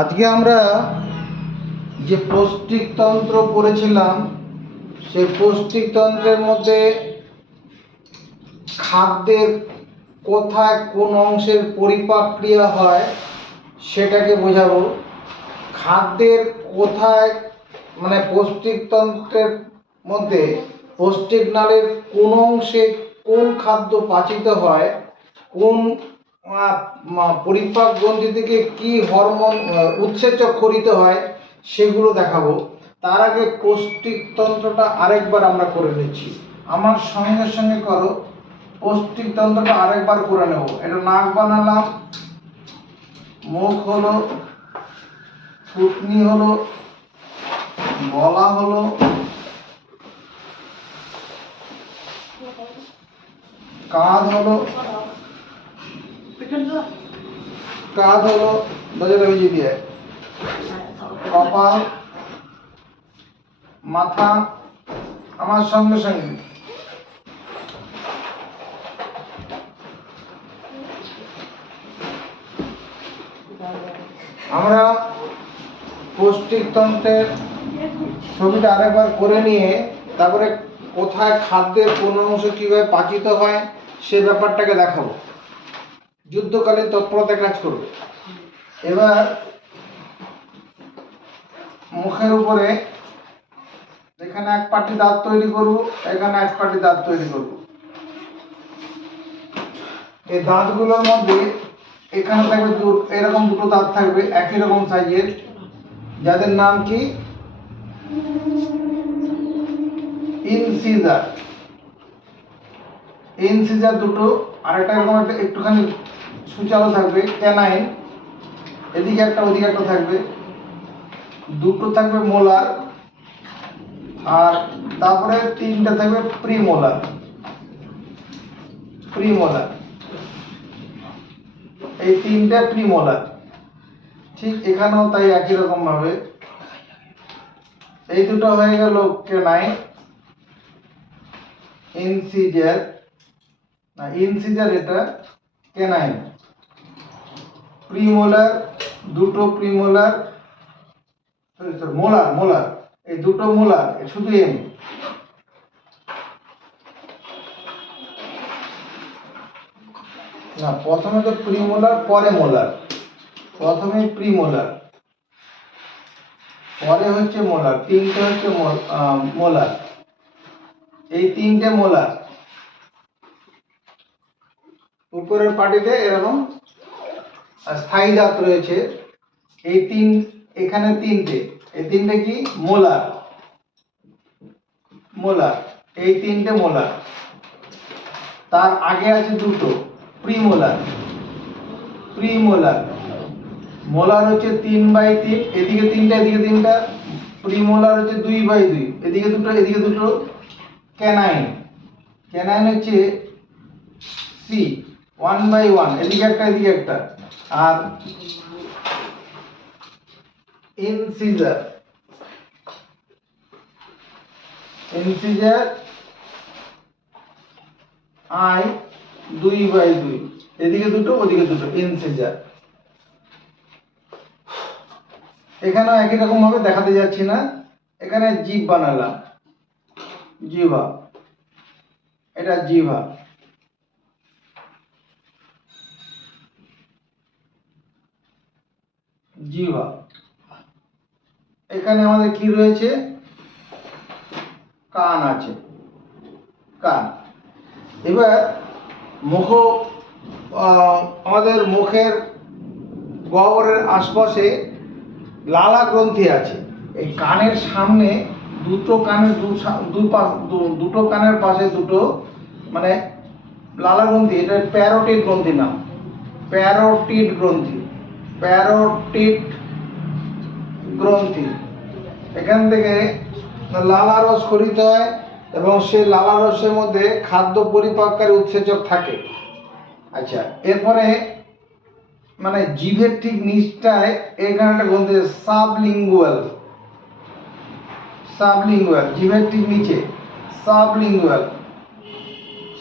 আজকে আমরা যে পৌষ্টিকতন্ত্র পড়েছিলাম সেই পৌষ্টিকতন্ত্রের মধ্যে খাদ্যের কোথায় কোন অংশের পরিপাক ক্রিয়া হয় সেটাকে বোঝাবো। খাদ্যের কোথায় মানে পৌষ্টিকতন্ত্রের মধ্যে পৌষ্টিক নালীর কোন অংশে কোন খাদ্য পাচিত হয়, কোন পরিপাক গ্রন্থি থেকে কি হরমোন উৎসেচক খরিত হয় সেগুলো দেখাবো। তার আগে পৌষ্টিকতন্ত্রটা আরেকবার আমরা করে নিচ্ছি। আমার সঙ্গে সঙ্গে করো, পৌষ্টিকতন্ত্রটা আরেকবার করে নেব। এটা নাক বানালাম, মুখ হলো, থুতনি হলো, গলা হলো, কাঁধ হলো, দরজাটা ভিজিয়ে দিয়ে, কপাল, মাথা। আমার সঙ্গে সঙ্গে আমরা পৌষ্টিকতন্ত্রের ছবিটা আরেকবার করে নিয়ে তারপরে কোথায় খাদ্যের কোন অংশ কিভাবে পাচিত হয় সে ব্যাপারটাকে দেখাবো। যুদ্ধকালীন তৎপরতা কাজ করবে। এবার মুখের উপরে এখানে এক পাটি দাঁত তৈরি করব, এখানে এক পাটি দাঁত তৈরি করব। এই দাঁতগুলোর মধ্যে এখানে থাকবে এরকম দুটো দাঁত থাকবে একই রকম সাইজের, যাদের নাম কি ইনসিজার। ইনসিজার দুটো, আর একটা এরকম একটা একটুখানি সুচালো থাকবে ক্যানাইন, এদিকে একটা ওদিকে একটা থাকবে। দুটো থাকবে মোলার, আর তারপরে তিনটা থাকবে প্রিমোলার। প্রিমোলার, এই তিনটা প্রিমোলার। ঠিক এখানেও তাই একই রকম ভাবে এই দুটো হয়ে গেল ক্যানাইন। ইনসিজার না, ইনসিজার এটা ক্যানাইন। প্রিমোলার, দুটো প্রিমোলার, মোলার, মোলার, এই দুটো মোলার, শুধু এম। না, প্রথমে তো প্রিমোলার পরে মোলার, প্রথমে প্রিমোলার পরে হচ্ছে মোলার, তিনটে হচ্ছে মোলার, এই তিনটে মোলার। উপরের পাটিতে এরকম স্থায়ী দাঁত রয়েছে, এই তিন, এখানে তিনটে, এই তিনটে কি মোলার, মোলার, এই তিনটে মোলার। তার আগে আছে দুটো প্রিমোলার। প্রিমোলার, মোলার হচ্ছে 3/3, এদিকে তিনটা এদিকে তিনটা। প্রিমোলার হচ্ছে 2/2, এদিকে দুটো এদিকে দুটো। ক্যানাইন, ক্যানাইন হচ্ছে সি 1/1, এদিকে একটা এদিকে একটা। আর ইনসিজার, ইনসিজার আই 2/2, এদিকে দুটো ওদিকে দুটো, ইনসিজার। এখানেও একই রকম ভাবে দেখাতে যাচ্ছি না। এখানে জিভ বানালাম, জিভা, এটা জিভা। জিভা, এখানে আমাদের কি রয়েছে, কান আছে, কান। এবার মুখ, আমাদের মুখের গহ্বরের আশপাশে লালা গ্রন্থি আছে। এই কানের সামনে দুটো কানের দুটো কানের পাশে দুটো মানে লালা গ্রন্থি, এটা প্যারোটিড গ্রন্থি নাম, প্যারোটিড গ্রন্থি, প্যারোটিড গ্রন্থি। এখান থেকে লালা রস খরিত হয় এবং সেই লালা রসের মধ্যে খাদ্য পরিপাককারী উৎসেচক থাকে। আচ্ছা, এরপরে মানে জিভের ঠিক নিচটায় এখানে একটা গ্রন্থি সাবলিঙ্গুয়াল, সাবলিঙ্গুয়াল, জিভের ঠিক নিচে সাবলিঙ্গুয়াল,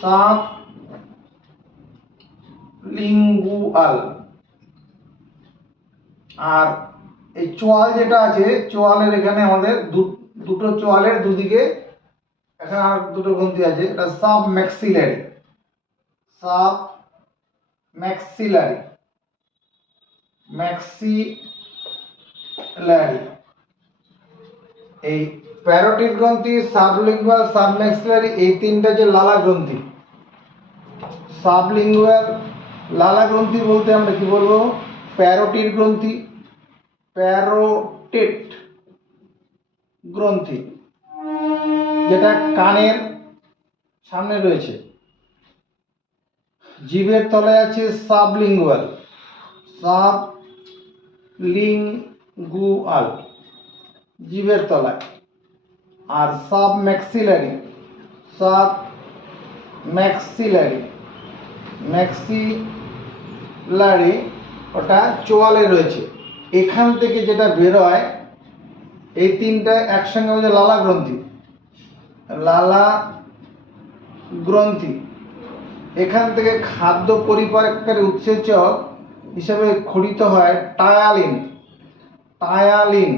সাবলিঙ্গুয়াল। আর এই চোয়াল যেটা আছে, চোয়ালের এখানে আমাদের দুটো চোয়ালের দুদিকে এখানে আর দুটো গ্রন্থি আছে, এটা sub maxillary, submaxillary, maxillary. এই প্যারোটিড গ্রন্থি, সাবলিঙ্গুয়াল, সাবম্যাক্সিলারি, এই তিনটা যে লালা গ্রন্থি। সাবলিঙ্গুয়াল লালা গ্রন্থি বলতে আমরা কি বলবো? প্যারোটিড গ্রন্থি, প্যারোটিড গ্রন্থি যেটা কানের সামনে রয়েছে। জিভের তলায় আছে সাবলিঙ্গুয়াল, সাবলিঙ্গুয়াল জিভের তলায়। আর submaxillary, submaxillary, maxillary ওটা চোয়ালে রয়েছে। এখান থেকে যেটা বেরোয় এই তিনটা একসঙ্গে হচ্ছে লালা গ্রন্থি, লালা গ্রন্থি। এখান থেকে খাদ্য পরিপাককারী উৎসেচক হিসেবে খরিত হয় টায়ালিন। টায়ালিন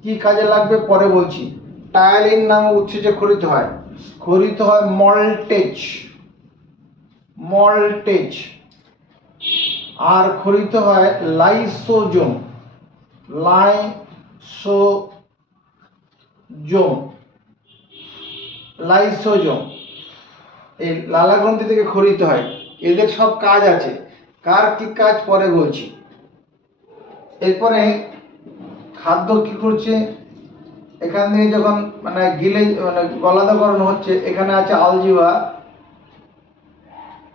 কি কাজে লাগবে পরে বলছি। টায়ালিন নামক উৎসেচক খরিত হয়, খরিত হয় মল্টেজ, মল্টেজ। আর খরিত হয় লাইসোজোম, লাইসোজোম, লাইসোজোম। এই লালা গ্রন্থি থেকে খরিত হয়। এদের সব কাজ আছে, কার কি কাজ পরে বলছি। এরপরে খাদ্য কি করছে, এখান থেকে যখন মানে গিলে মানে গলাধকরণ হচ্ছে, এখানে আছে আলজিভা।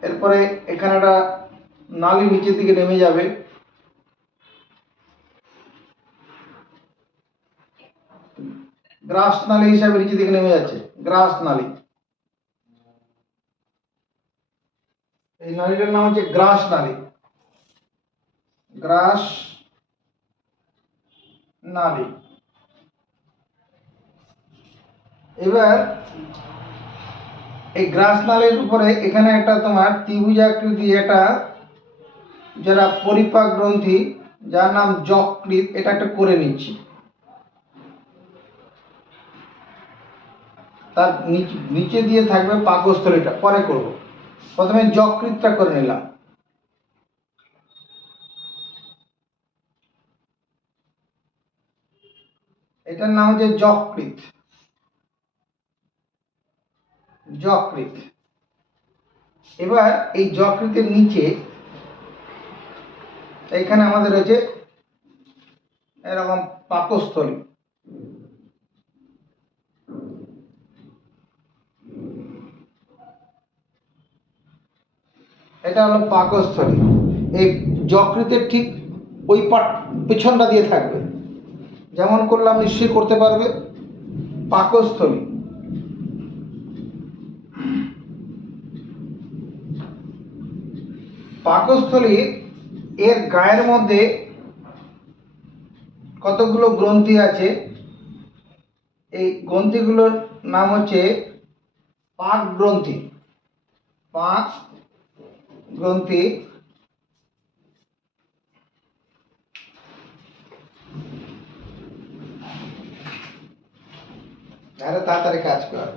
এরপরে এখানে একটা নালী নিচের দিকে নেমে যাবে, গ্রাস নালী হিসাবে নিচের দিকে নেমে যাচ্ছে, গ্রাস নালী। এই নালীটার নাম হচ্ছে গ্রাস নালী, গ্রাস নালী। এবার এই গ্রাস নালীর উপরে এখানে একটা তোমার ত্রিভুজাকৃতি একটা যারা পরিপাক গ্রন্থি যার নাম যকৃৎ, এটা একটা করে নিচ্ছি। তার নিচে দিয়ে থাকবে পাকস্থলীটা, পরে করব। প্রথমে যকৃৎটা করে নিলাম। এটার নাম হচ্ছে যকৃৎ, যকৃৎ। এবার এই যকৃতের নিচে এখানে আমাদের রয়েছে এরকম পাকস্থলী। এটা হলো পাকস্থলী। এই যকৃতের ঠিক ওই পিছনটা দিয়ে থাকবে, যেমন করলাম নিশ্চয়ই করতে পারবে। পাকস্থলী, পাকস্থলী এর গায়ের মধ্যে কতগুলো গ্রন্থি আছে। এই গ্রন্থিগুলোর নাম হচ্ছে পাক গ্রন্থি, পাক গ্রন্থি। আরে তাড়াতাড়ি কাজ কর।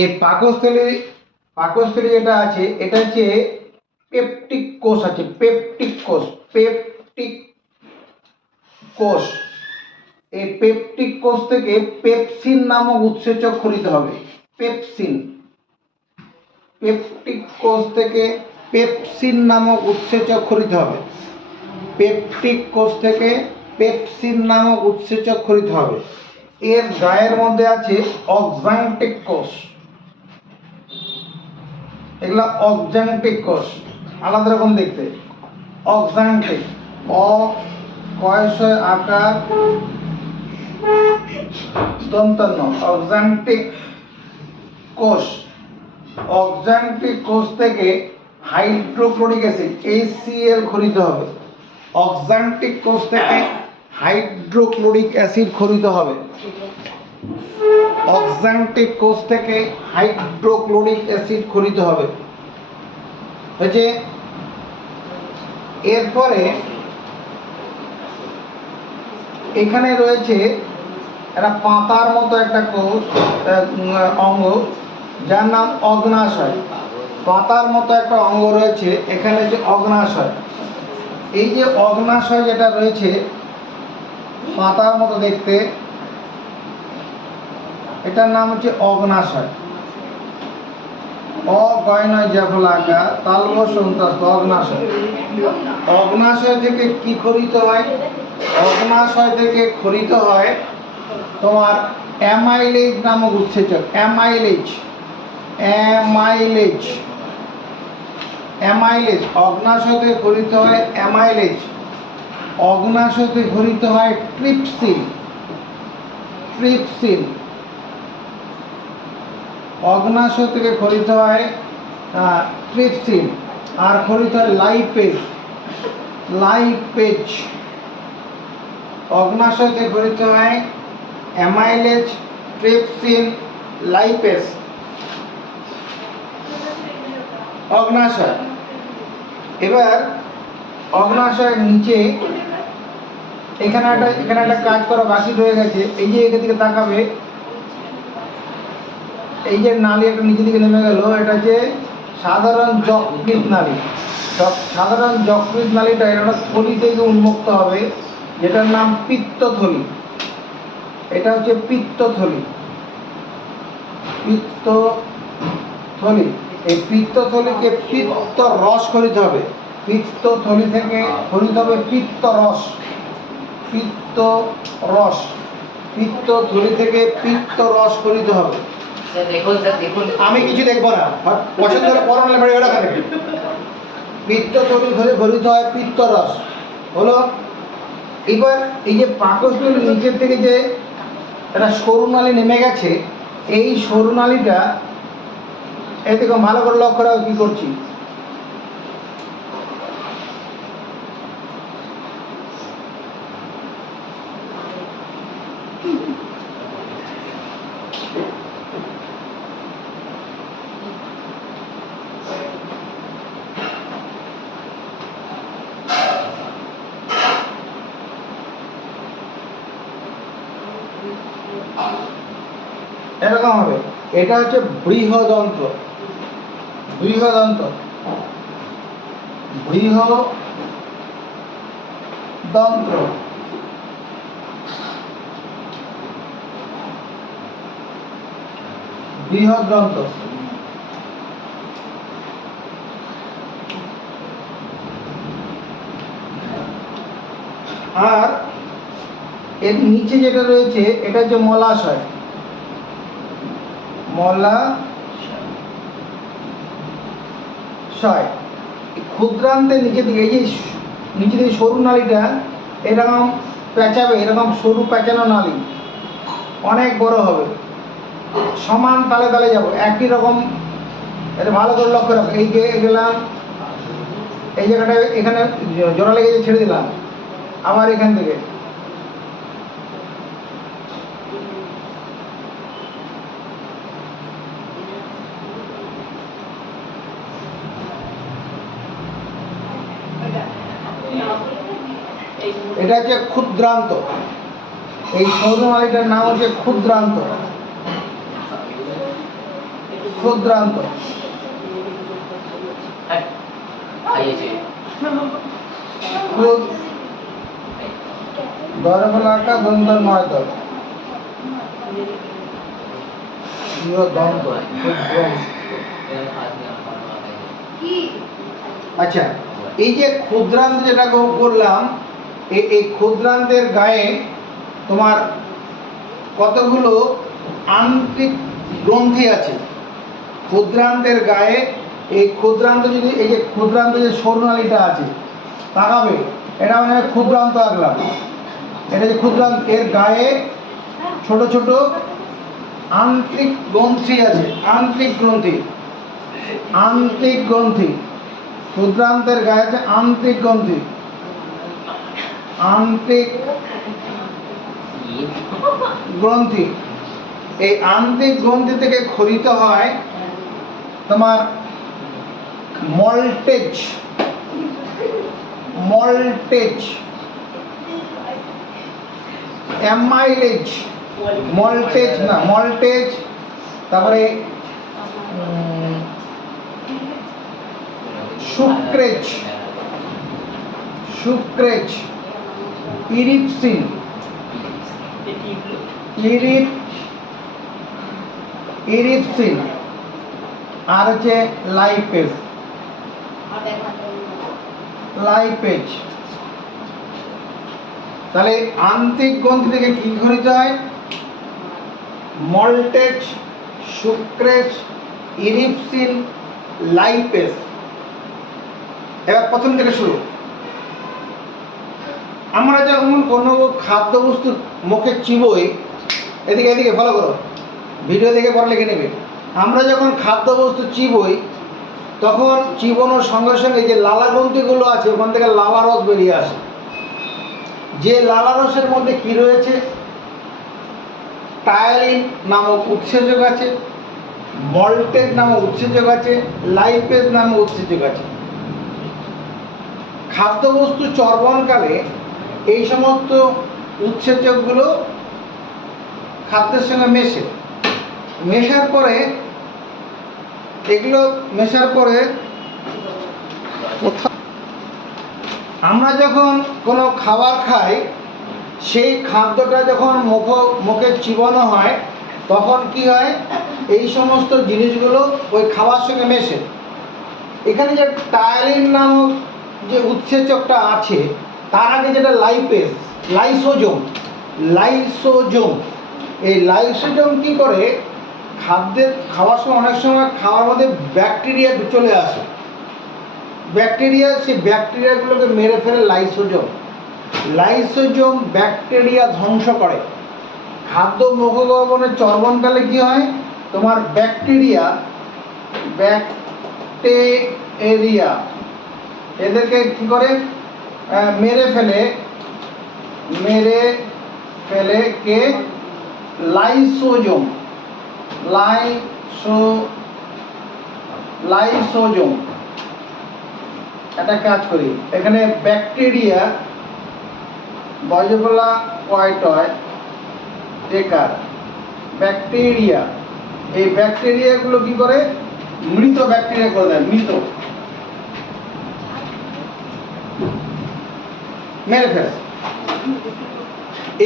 এই পাকস্থলী, পাকস্থলী যেটা আছে এটা হচ্ছে পেপটিক কোষ আছে, পেপটিক কোষ, পেপটিক কোষ। এই পেপটিক কোষ থেকে পেপসিন নামক উৎসেচক খরিত হবে, পেপসিন। পেপটিক কোষ থেকে পেপসিন নামক উৎসেচক খরিত হবে, পেপটিক কোষ থেকে পেপসিন নামক উৎসেচক খরিত হবে। এর গায়ের মধ্যে আছে অক্সান্টিক কোষ, এগুলা অক্সান্টিক কোষ, আলাদা রকম দেখতে। অক্সান্টিক, অ কয়শয় আকার দন্তন্য, অক্সান্টিক কোষ। অক্সান্টিক কোষ থেকে হাইড্রোক্লোরিক অ্যাসিড HCl খরিত হবে। অক্সান্টিক কোষ থেকে হাইড্রোক্লোরিক অ্যাসিড খরিত হবে। অক্সান্টিক কোষ থেকে হাইড্রোক্লোরিক অ্যাসিড খরিত হবে। হচ্ছে এরপরে এখানে রয়েছে একটা পাতার মতো একটা কোষ অঙ্গ, যার নাম অগ্নাশয়। পাতার মতো একটা অঙ্গ রয়েছে এখানে, যে অগ্নাশয়। এই যে অগ্নাশয় যেটা রয়েছে পাতার মতো দেখতে, এটার নাম হচ্ছে অগ্নাশয়। অগয়নয় জাফলাকা তালব সন্তাস অগ্নাশয়। অগ্নাশয় থেকে কি খরিত হয়? অগ্নাশয় থেকে খরিত হয় তোমার অ্যামাইলেজ নামক উৎসেচক। Amylase, amylase, amylase. অগ্নাশয় থেকে খরিত হয় অ্যামাইলেজ। অগ্নাশয় থেকে খরিত হয় ট্রিপসিন, ট্রিপসিন। অগ্নাশয় থেকে খরিত হয় ট্রিপসিন, আর খরিত হয় লাইপেজ, লাইপেজ। অগ্নাশয় থেকে খরিত হয় অ্যামাইলেজ, ট্রিপসিন, লাইপেজ। অগ্নাশয়। এবার অগ্নাশয়ের নিচে এখানে একটা কাজ করা বাকি রয়ে গেছে। এই যে এখান থেকে তাকাবে, এই যে নালী একটা নিচে দিকে নেমে গেল, এটা যে সাধারণ যকৃৎ নালী। সাধারণ যকৃৎ নালীটা একটা থলি থেকে উন্মুক্ত হবে, যেটার নাম পিত্তথলি। এটা হচ্ছে পিত্তথলি, পিত্তথলি। এই পিত্তথলিকে পিত্ত রস করিতে হবে। পিত্তথলি থেকে খরিতে হবে পিত্ত রস, পিত্ত রস। পিত্তথলি থেকে পিত্ত রস করিতে হবে। আমি কিছু দেখবো না, পছন্দ করে পড়ো, নাহলে বাড়ি ওরা খাবে। পিত্তথলি ধরে খরিতে হয় পিত্ত রস হলো। এবার এই যে পাকস্থলীর নিচের থেকে যে একটা সরু নালী নেমে গেছে, এই সরু নালীটা এই থেকে ভালো করে লক্ষ্য রাখো কি করছি। এরকম হবে। এটা হচ্ছে বৃহদন্ত্র, বৃহদন্ত্র, বৃহদন্ত্র। বৃহদন্ত্র। আর এর নিচে যেটা রয়েছে এটা হচ্ছে মলাশয়, মলাশয়। ক্ষুদ্রান্তের নিচে দিকে এই যে নিচে দিকে সরু নালীটা এরকম পেঁচাবে, এরকম সরু পেঁচানো নালী অনেক বড় হবে, সমান তালে তালে যাবো, একই রকম। এটা ভালো করে লক্ষ্য রাখো। এই গেলাম, এই জায়গাটা এখানে জোড়া লেগে ছেড়ে দিলাম, আবার এখান থেকে এটা হচ্ছে ক্ষুদ্রান্ত। এই সরু নালীটার নাম হচ্ছে ক্ষুদ্রান্ত, ক্ষুদ্রান্ত। দরফলাকা দন্ত নয় তল, দন্ত। আচ্ছা, এই যে ক্ষুদ্রান্ত যেটা করলাম, এই ক্ষুদ্রান্তের গায়ে তোমার কতগুলো আন্তরিক গ্রন্থি আছে। ক্ষুদ্রান্তের গায়ে এই ক্ষুদ্রান্ত, যদি এই যে ক্ষুদ্রান্ত যে সরুনালীটা আছে তাকাবে, এটা মানে ক্ষুদ্রান্ত আঁকলাম। এটা যে ক্ষুদ্রান্ত, এর গায়ে ছোট ছোট আন্তরিক গ্রন্থি আছে, আন্তরিক গ্রন্থি, আন্তরিক গ্রন্থি। ক্ষুদ্রান্তের গায়ে আছে আন্তরিক গ্রন্থি, আন্তরিক গ্রন্থি। এই আন্তরিক গ্রন্থি থেকে খরিত হয় তোমার মল্টেজ, মল্টেজ, অ্যামাইলেজ, মল্টেজ না মল্টেজ, তারপরে সুক্রেজ, সুক্রেজ, ইরিপসিন, ইরিপসিন, আর হচ্ছে লাইপেজ, লাইপেজ। তাহলে আন্ত্রিক গ্রন্থি থেকে কি ঘটিত হয়? Maltase, sucrase, ইরিপসিন, lipase. এবার প্রথম থেকে শুরু। আমরা যখন কোনো খাদ্যবস্তু মুখে চিবোই, এদিকে এদিকে ফলো করো, ভিডিও দেখে পরে লিখে নেবে। আমরা যখন খাদ্যবস্তু চিবোই তখন চিবানোর সঙ্গে সঙ্গে যে লালা গ্রন্থিগুলো আছে ওখান থেকে লালা রস বেরিয়ে আসে। যে লালা রসের মধ্যে কি রয়েছে? টায়ালিন নামক উৎসেচক আছে, মল্টেজ নামক উৎসেচক আছে, লাইপেজ নামক উৎসেচক আছে। খাদ্যবস্তু চর্বণকালে এই সমস্ত উৎসেচকগুলো খাদ্যের সঙ্গে মেশার পরে এগুলো মেশার পরে আমরা যখন কোনো খাবার খাই সেই খাদ্যটা যখন মুখে চিবানো হয় তখন কি হয়? এই সমস্ত জিনিসগুলো ওই খাবার সঙ্গে মেশে। এখানে যে টায়ালিন নামক যে উৎসেচকটা আছে তার আগে যেটা লাইপেজ, লাইসোজোম, লাইসোজোম, এই লাইসোজোম কি করে? খাদ্যের খাওয়ার সময় অনেক সময় খাওয়ার মধ্যে ব্যাকটেরিয়া চলে আসে, ব্যাকটেরিয়া, সেই ব্যাকটেরিয়াগুলোকে মেরে ফেলে লাইসোজোম। লাইসোজোম ব্যাকটেরিয়া ধ্বংস করে। খাদ্য মুখগহ্বরের চর্বণকালে কি হয়? তোমার ব্যাকটেরিয়া এদেরকে কি করে? মেরে ফেলে কে? Lysosome, lysosome. একটা কাজ করি, এখানে ব্যাকটেরিয়া বজবলা কয়টয় টেকার ব্যাকটেরিয়া, এই ব্যাকটেরিয়াগুলো কি করে? মৃত ব্যাকটেরিয়া করে দেয়, মৃত, মেরে ফেলে।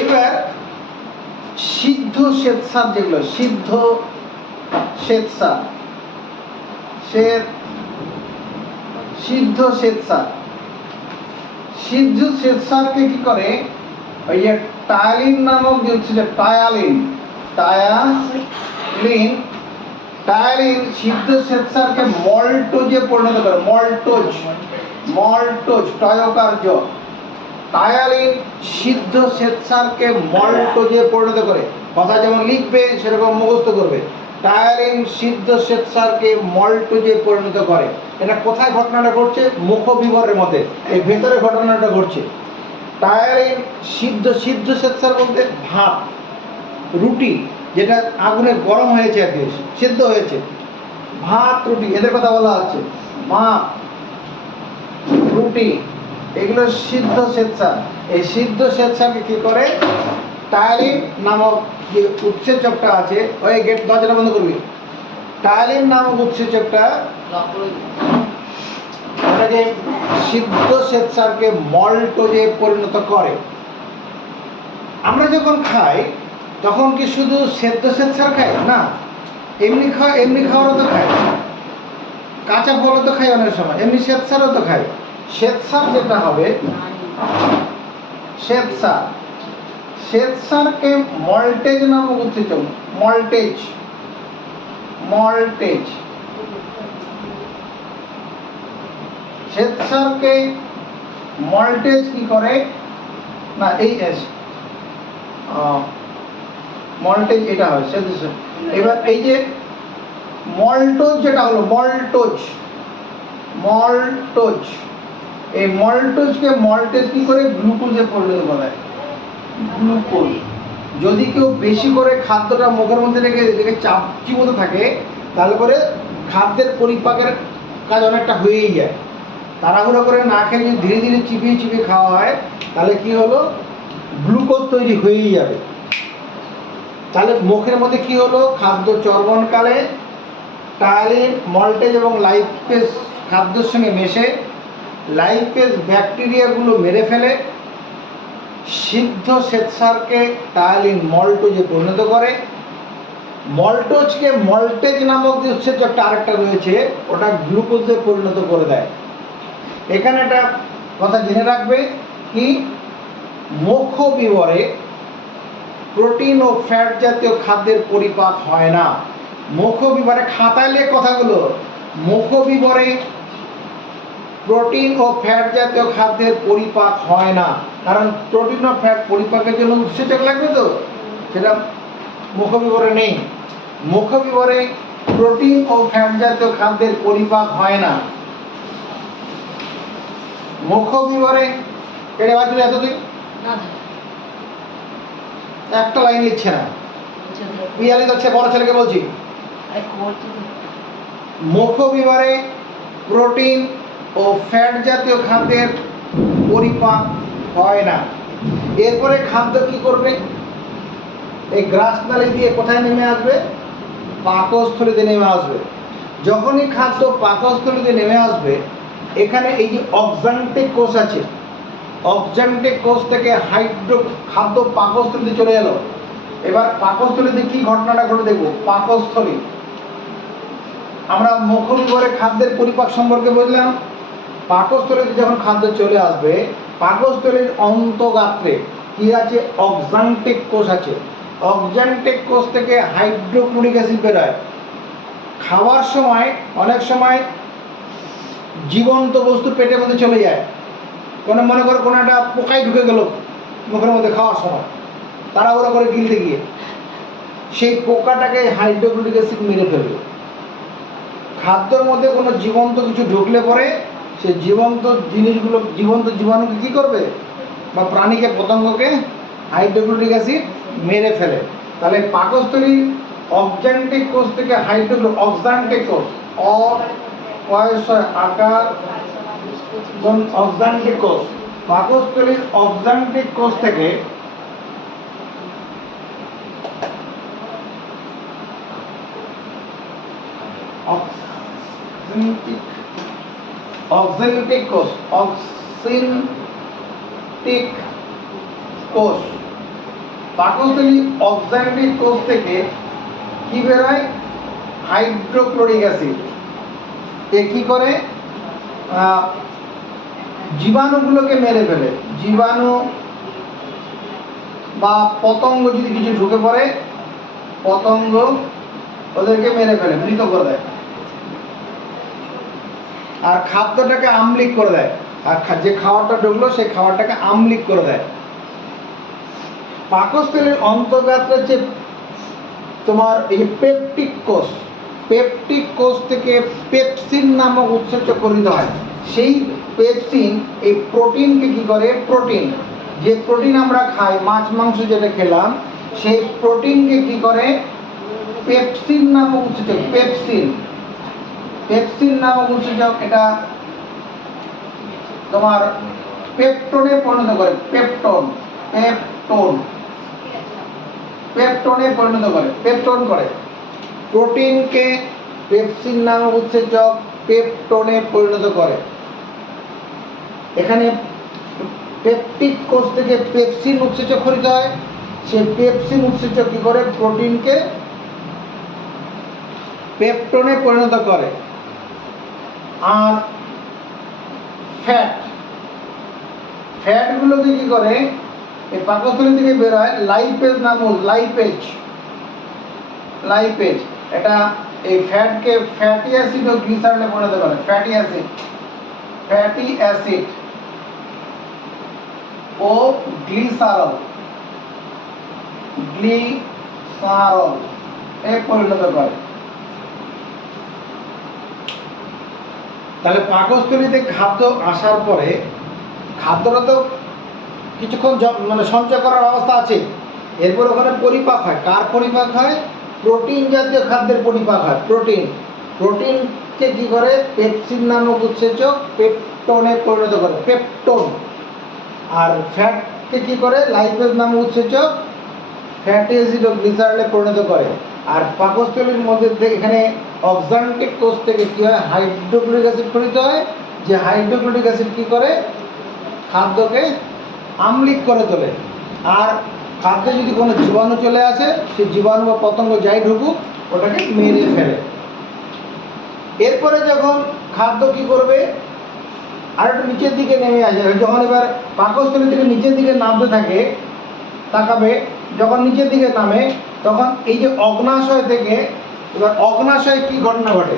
এবার সিদ্ধ শ্বেতসার, যেগুলো সিদ্ধ শ্বেতসার, সিদ্ধ শ্বেতসারকে কি করে? ওই যে টায়ালিন নামক যে হচ্ছে টায়ালিন সিদ্ধ শ্বেতসারকে মল্টোজে পরিণত করে। মল্টোজ টয়কার্য। টায়ালিন সিদ্ধ শ্বেতসারকে মল্টোজে পরিণত করে। কথা যেমন লিখবে সেরকম মুখস্থ করবে। টায়ালিন সিদ্ধ শ্বেতসারকে মল্টোজে পরিণত করে। এটা কোথায় ঘটনাটা ঘটছে? মুখবিবরের মধ্যে, এই ভেতরে ঘটনাটা ঘটছে। টায়ালিন সিদ্ধ শ্বেতসার বলতে ভাত, রুটি, যেটা আগুনে গরম হয়েছে আর কি, সিদ্ধ হয়েছে, ভাত, রুটি, এদের কথা বলা হচ্ছে। ভাত, রুটি, এগুলো সিদ্ধ শ্বেতসার। এই সিদ্ধ শ্বেতসারকে কি করে? টায়ালিন নামক যে উৎসেচকটা আছে, ওই গেট দরজাটা বন্ধ করবি। টায়ালিন নামক উৎসেচকটা ওটাকে সিদ্ধ শ্বেতসারকে মল্টোজে পরিণত করে। আমরা যখন খাই তখন কি শুধু সেদ্ধ শ্বেতসার খাই? না, এমনি খাওয়ারও তো খাই, কাঁচা ফলও তো খাই, অনেক সময় এমনি শ্বেতসারও তো খাই। শ্বেতসার যেটা হবে, শ্বেতসারকে মল্টেজ নামক উৎসেচক, মল্টেজ শ্বেতসারকে মল্টেজ কি করে? না, এই মল্টেজ এটা হয় শ্বেতসার। এবার এই যে মল্টোজ যেটা হলো, মল্টোজ, এই মল্টোজকে মল্টেজ কি করে? গ্লুকোজে পরিণত করে। গ্লুকোজ। যদি কেউ বেশি করে খাদ্যটা মুখের মধ্যে রেখে চাপ চিবোতে থাকে তাহলে করে খাদ্যের পরিপাকের কাজ অনেকটা হয়েই যায়। তাড়াহুড়ো করে না খেয়ে যদি ধীরে ধীরে চিবিয়ে চিবিয়ে খাওয়া হয় তাহলে কি হলো, গ্লুকোজ তৈরি হয়েই যাবে। তাহলে মুখের মধ্যে কি হলো, খাদ্য চর্বণকালে টায়ালিন, মল্টেজ এবং লাইপেজ খাদ্যের সঙ্গে মেশে লাইপেজ ব্যাকটেরিয়াগুলো মেরে ফেলে, সিদ্ধ শ্বেতসারকে টায়ালিন মল্টোজে পরিণত করে, মল্টোজকে মল্টেজ নামক যে উৎসেচকটা আরেকটা রয়েছে ওটা গ্লুকোজে পরিণত করে দেয়। এখানে একটা কথা জেনে রাখবে কি, মুখ বিবরে প্রোটিন ও ফ্যাট জাতীয় খাদ্যের পরিপাক হয় না। মুখ বিবরে খাতায় লেখ কথাগুলো, মুখ বিবরে প্রোটিন ও ফ্যাট জাতীয় খাদ্যের পরিপাক হয় না, কারণ প্রোটিন ও ফ্যাট পরিপাকের জন্য উৎসেচক লাগবে, তো সেটা মুখ বিবরে নেই। মুখ বিবরে প্রোটিন ও ফ্যাট জাতীয় খাদ্যের পরিপাক হয় না। মুখ বিবরে এটা বাজবে এতদিন একটা লাইন লিখছে না, পিয়ালি যাচ্ছে বড় ছেলেকে বলছি, মুখ বিবরে প্রোটিন ও ফ্যাট জাতীয় খাদ্যের পরিপাক হয় না। এরপরে খাদ্য কি করবে, এই গ্রাসনালী দিয়ে কোথায় নেমে আসবে, পাকস্থলীতে নেমে আসবে। যখনই খাদ্য পাকস্থলীতে নেমে আসবে, এখানে এই যে অক্সান্টিক কোষ আছে, অক্সান্টিক কোষ থেকে খাদ্য পাকস্থলীতে চলে এলো। এবার পাকস্থলীতে কি ঘটনাটা ঘটে দেখবো। পাকস্থলী, আমরা মুখ বিবরে খাদ্যের পরিপাক সম্পর্কে বুঝলাম। পাকস্থলীতে যখন খাদ্য চলে আসবে, পাকস্থলীর অন্তঃগাত্রে কি আছে, অক্সান্টিক কোষ আছে। অক্সান্টিক কোষ থেকে হাইড্রোক্লোরিক অ্যাসিড বেরোয়। খাওয়ার সময় অনেক সময় জীবন্ত বস্তু পেটের মধ্যে চলে যায়, কোনো মনে করো কোনো একটা পোকাই ঢুকে গেল মুখের মধ্যে খাওয়ার সময়, তাড়াহুড়ো করে গিলতে গিয়ে সেই পোকাটাকে হাইড্রোক্লোরিক অ্যাসিড মেরে ফেলবে। খাদ্যের মধ্যে কোনো জীবন্ত কিছু ঢুকলে পরে সে জীবন্ত জিনিসগুলো, জীবন্ত জীবাণুকে কী করবে, বা প্রাণীকে, পতঙ্গকে হাইড্রোক্লোরিক অ্যাসিড মেরে ফেলে। তাহলে পাকস্থলীর অক্সান্টিক কোষ থেকে অক্সান্টিক কোষ, আকার অক্সান্টিক কোষ, পাকস্থলীর অক্সান্টিক কোষ থেকে অক্সান্টিক কোষ, অক্সিনটিক কোষ, পাকস্থলীর অক্সান্টিক কোষ থেকে কি বেরোয়, হাইড্রোক্লোরিক অ্যাসিড। এ কি করে, জীবাণুগুলোকে মেরে ফেলে। জীবাণু বা পতঙ্গ যদি কিছু ঢুকে পড়ে, পতঙ্গ ওদেরকে মেরে ফেলে, মৃত করে দেয়। আর খাদ্যটাকে আম্লিক করে দেয়, আর যে খাবারটা ঢুকলো সেই খাবারটাকে আম্লিক করে দেয়। পাকস্থলীর অন্তর্গাত্রে যে তোমার এই পেপটিক কোষ, পেপটিক কোষ থেকে পেপসিন নামক উৎসেচক গঠিত হয়। সেই পেপসিন এই প্রোটিনকে কি করে, প্রোটিন, যে প্রোটিন আমরা খাই, মাছ মাংস যেটা খেলাম, সেই প্রোটিনকে কি করে, পেপসিন নামক উৎসেচক, পেপসিন নামক উৎসেচক এটা তোমার পেপটোনে পরিণত করে, পেপটোনে পরিণত করে, পেপটোন করে। প্রোটিনকে পেপসিন নামক উৎসেচক পেপটোনে পরিণত করে। এখানে পেপটিক কোষ থেকে পেপসিন উৎসেচক গঠিত হয়। সেই পেপসিন উৎসেচক কি করে, প্রোটিনকে পেপটোনে পরিণত করে। আর ফ্যাটগুলোকে কি করে, এই পাকস্থলী থেকে বেরোয় লাইপেজ নামক, লাইপেজ এটা এই ফ্যাটকে ফ্যাটি অ্যাসিড ও গ্লিসারলে পরিণত করে। ফ্যাটি অ্যাসিড ও গ্লিসারল এ পরিণত করে। তাহলে পাকস্থলীতে খাদ্য আসার পরে খাদ্যটা তো কিছুক্ষণ মানে সঞ্চয় করার অবস্থা আছে, এরপর ওখানে পরিপাক হয়। কার পরিপাক হয়, প্রোটিন জাতীয় খাদ্যের পরিপাক হয়। প্রোটিন ফ্যাটকে কি করে পেপসিন নামক উৎসেচক পেপটোনে পরিণত করে, পেপটোন। আর ফ্যাটকে কি করে লাইপেজ নামক উৎসেচক ফ্যাটি অ্যাসিড ও গ্লিসারলে পরিণত করে। আর পাকস্থলীর মধ্যে এখানে অক্সান্টিক কোষ থেকে কি হয় হাইড্রোক্লোরিক অ্যাসিড খরিত হয়, যে হাইড্রোক্লোরিক অ্যাসিড কি করে খাদ্যকে আম্লিক করে তোলে। আর খাদ্যে যদি কোনো জীবাণু চলে আসে সেই জীবাণু বা পতঙ্গ যাই ঢুকুক ওটাকে মেরে ফেলে। এরপরে যখন খাদ্য কি করবে আর একটু নিচের দিকে নেমে আসে, যখন এবার পাকস্থলী থেকে নিচের দিকে নামতে থাকে তাকাবে, যখন নিচের দিকে নামে তখন এই যে অগ্নাশয় থেকে, এবার অগ্নাশয় কি ঘটনা ঘটে,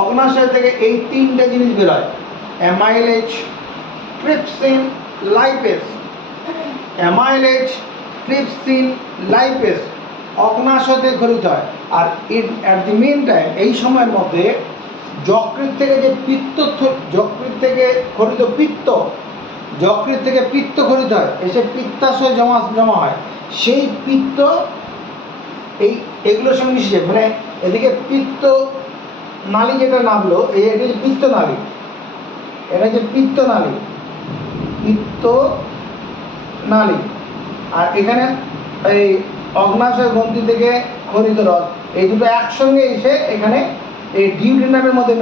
অগ্নাশয় থেকে এই তিনটে জিনিস বেরোয়, amylase, trypsin, lipase. Amylase, trypsin, lipase অগ্নাশয় থেকে খরিত হয়। আর অ্যাট দি মেন টাইম এই সময়ের মধ্যে যকৃৎ থেকে যে যকৃৎ থেকে খরিত যকৃৎ থেকে পিত্ত খরিত হয়, এসে পিত্তাশয় জমা হয়। সেই পিত্ত এগুলোর সঙ্গে মিশে, মানে এদিকে পিত্ত নালী যেটা নামলো, এটা যে পিত্ত নালী, পিত্ত নালী। আর এখানে এই অগ্নাশয় গ্রন্থি থেকে খরিত রস, এই দুটো একসঙ্গে এসে এখানে এই ডিউডেনামের মধ্যে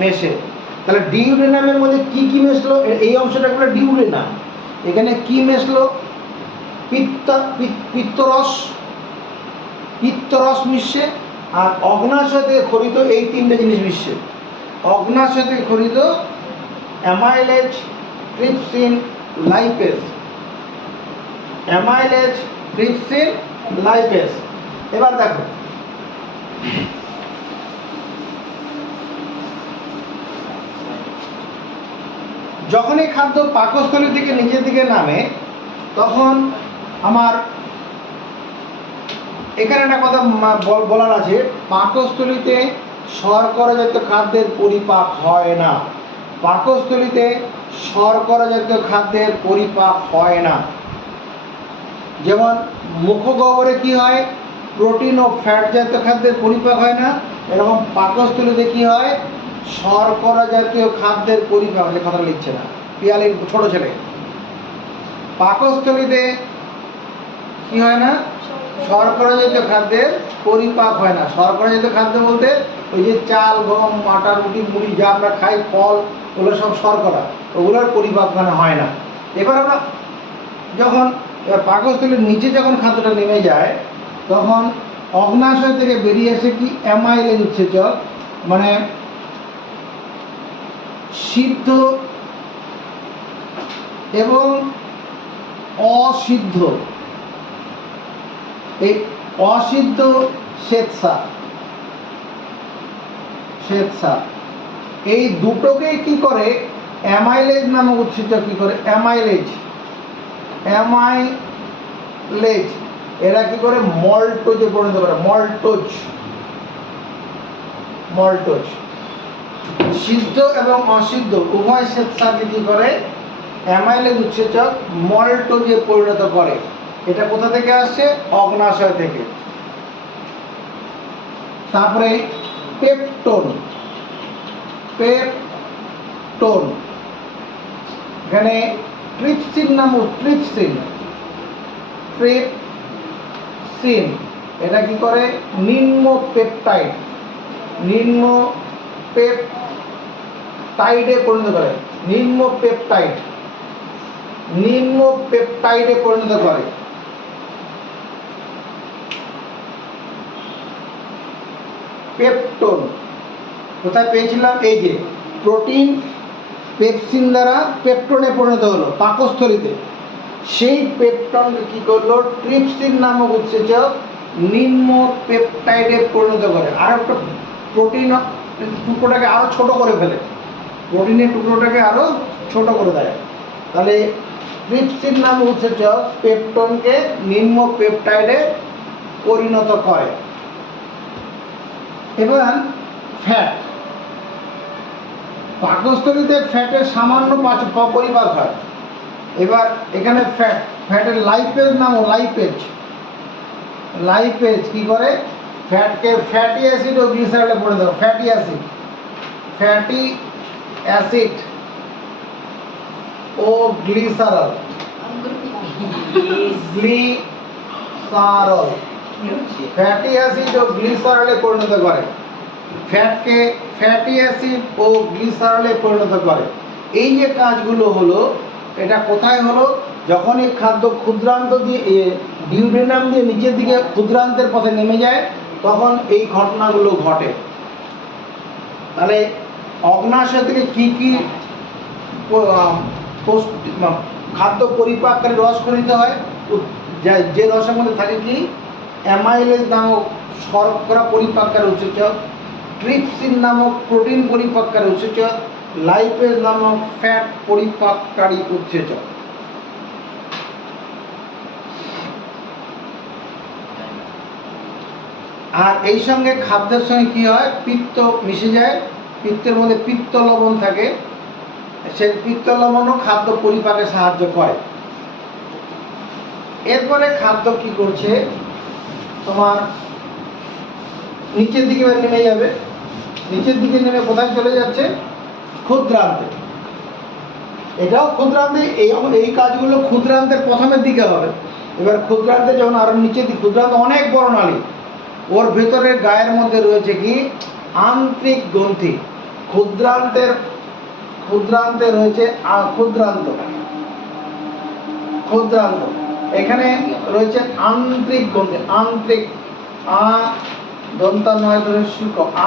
মেশে। তাহলে ডিউডেনামের মধ্যে কি কি মেশলো, এই অংশটা হলো ডিউডেনাম। এখানে কি মেশলো, পিত্তরস মিশছে, আর অগ্নাশয় থেকে খরিত এই তিনটে জিনিস মিশছে। অগ্নাশয় থেকে খরিত amylase, trypsin, lipase. Amylase, trypsin, lipase. এবার দেখো যখন এই খাদ্য পাকস্থলী থেকে নিচের দিকে নামে তখন আমার এখানে একটা কথা বলার আছে, পাকস্থলীতে শর্করা জাতীয় খাদ্যের পরিপাক হয় না। পাকস্থলীতে শর্করা জাতীয় খাদ্যের পরিপাক হয় না। যেমন মুখগহ্বরে কি হয়, প্রোটিন ও ফ্যাট জাতীয় খাদ্যের পরিপাক হয় না, এরকম পাকস্থলীতে কি হয়, শর্করা জাতীয় খাদ্যের পরিপাক, যে কথা লিখছে না পিয়ালির ছোট ছেলে, পাকস্থলীতে কি হয় না, শর্করা জাতীয় খাদ্যের পরিপাক হয় না। শর্করা জাতীয় খাদ্য বলতে ওই যে চাল, গম, আটা, রুটি, মুড়ি যা আমরা খাই, ফল, ওগুলো সব শর্করা, ওগুলোর পরিপাক হয় না। এবার আমরা যখন পাকস্থলীর নিচে যখন খাদ্যটা নেমে যায় তখন অগ্নাশয় থেকে বেরিয়ে এসে কি অ্যামাইলেজ উৎসেচক, মানে সিদ্ধ এবং অসিদ্ধ, এই অসিদ্ধ শ্বেতসার এই দুটোকেই কি করে অ্যামাইলেজ নামক উৎসেচক কি করে, অ্যামাইলেজ এরা কি করে মল্টোজে পরিণত করে, মল্টোজ। সিদ্ধ এবং অসিদ্ধ উভয় শ্বেতসারকে কি করে অ্যামাইলেজ উৎসেচক মল্টোজে পরিণত করে। এটা কোথা থেকে আসছে, অগ্নাশয় থেকে। তারপরে পেপটোন, এখানে ট্রিপসিন নামক ট্রিপসিন, এটা কি করে নিম্ন পেপটাইডে পরিণত করে, নিম্ন পেপটাইডে পরিণত করে। পেপটোন কোথায় পেয়েছিলাম, এই যে প্রোটিন পেপসিন দ্বারা পেপটোনে পরিণত হলো পাকস্থলীতে, সেই পেপটনকে কি করলো ট্রিপসিন নামক উৎসেচক নিম্ন পেপটাইডে পরিণত করে। আর একটা প্রোটিন টুকরোটাকে আরো ছোট করে ফেলে, প্রোটিনের টুকরোটাকে আরো ছোট করে দেয়। তাহলে ট্রিপসিন নামক উৎসেচক পেপটনকে নিম্ন পেপটাইডে পরিণত করে। এবার ফ্যাট, পাকস্থলীতে ফ্যাটের সামান্য পরিপাক হয়। এবার এখানে ফ্যাটের লাইপেজ কি করে ফ্যাটকে ফ্যাটি অ্যাসিড ও গ্লিসারলে পরিণত করে। ফ্যাটি অ্যাসিড, ফ্যাটি অ্যাসিড ও গ্লিসারল, গ্লিসারল, ফ্যাটি অ্যাসিড ও গ্লিসারলে পরিণত করে। ফ্যাটকে ফ্যাটি অ্যাসিড ও গ্লিসারলে পরিণত করে। এই যে কাজগুলো হলো, এটা কোথায় হলো? যখন এই খাদ্য ক্ষুদ্রান্ত দিয়ে ডিউডেনাম দিয়ে নিচের দিকে ক্ষুদ্রান্তের পথে নেমে যায়, তখন এই ঘটনাগুলো ঘটে। তাহলে অগ্নাশয় থেকে কি কি খাদ্য পরিপাককারী রস খরিত হয়? যে রসের মধ্যে থাকে কি? অ্যামাইলেজ নামক শর্করা পরিপাককারী উৎসেচক, ট্রিপসিন নামক প্রোটিন পরিপাককারী উৎসেচক, লাইপেজ নামক ফ্যাট পরিপাককারী উৎসেচক। আর এই সঙ্গে খাদ্যের সঙ্গে কি হয়? পিত্ত মিশে যায়। পিত্তের মধ্যে পিত্ত লবণ থাকে, সেই পিত্ত লবণও খাদ্য পরিপাকে সাহায্য করে। এরপরে খাদ্য কি করছে? তোমার নিচের দিকে নেমে যাবে। নিচের দিকে নেমে কোথায় চলে যাচ্ছে? ক্ষুদ্রান্তে। এটাও ক্ষুদ্রান্তে, এই কাজগুলো ক্ষুদ্রান্তের প্রথমের দিকে হবে। এবার ক্ষুদ্রান্তে যখন আরো নিচের দিকে, ক্ষুদ্রান্ত অনেক বড় নালী, ওর ভেতরের গায়ের মধ্যে রয়েছে কি? আন্তরিক গ্রন্থি। ক্ষুদ্রান্তে রয়েছে ক্ষুদ্রান্ত, ক্ষুদ্রান্ত এখানে রয়েছে আন্তরিক গ্রন্থি, আন্তরিক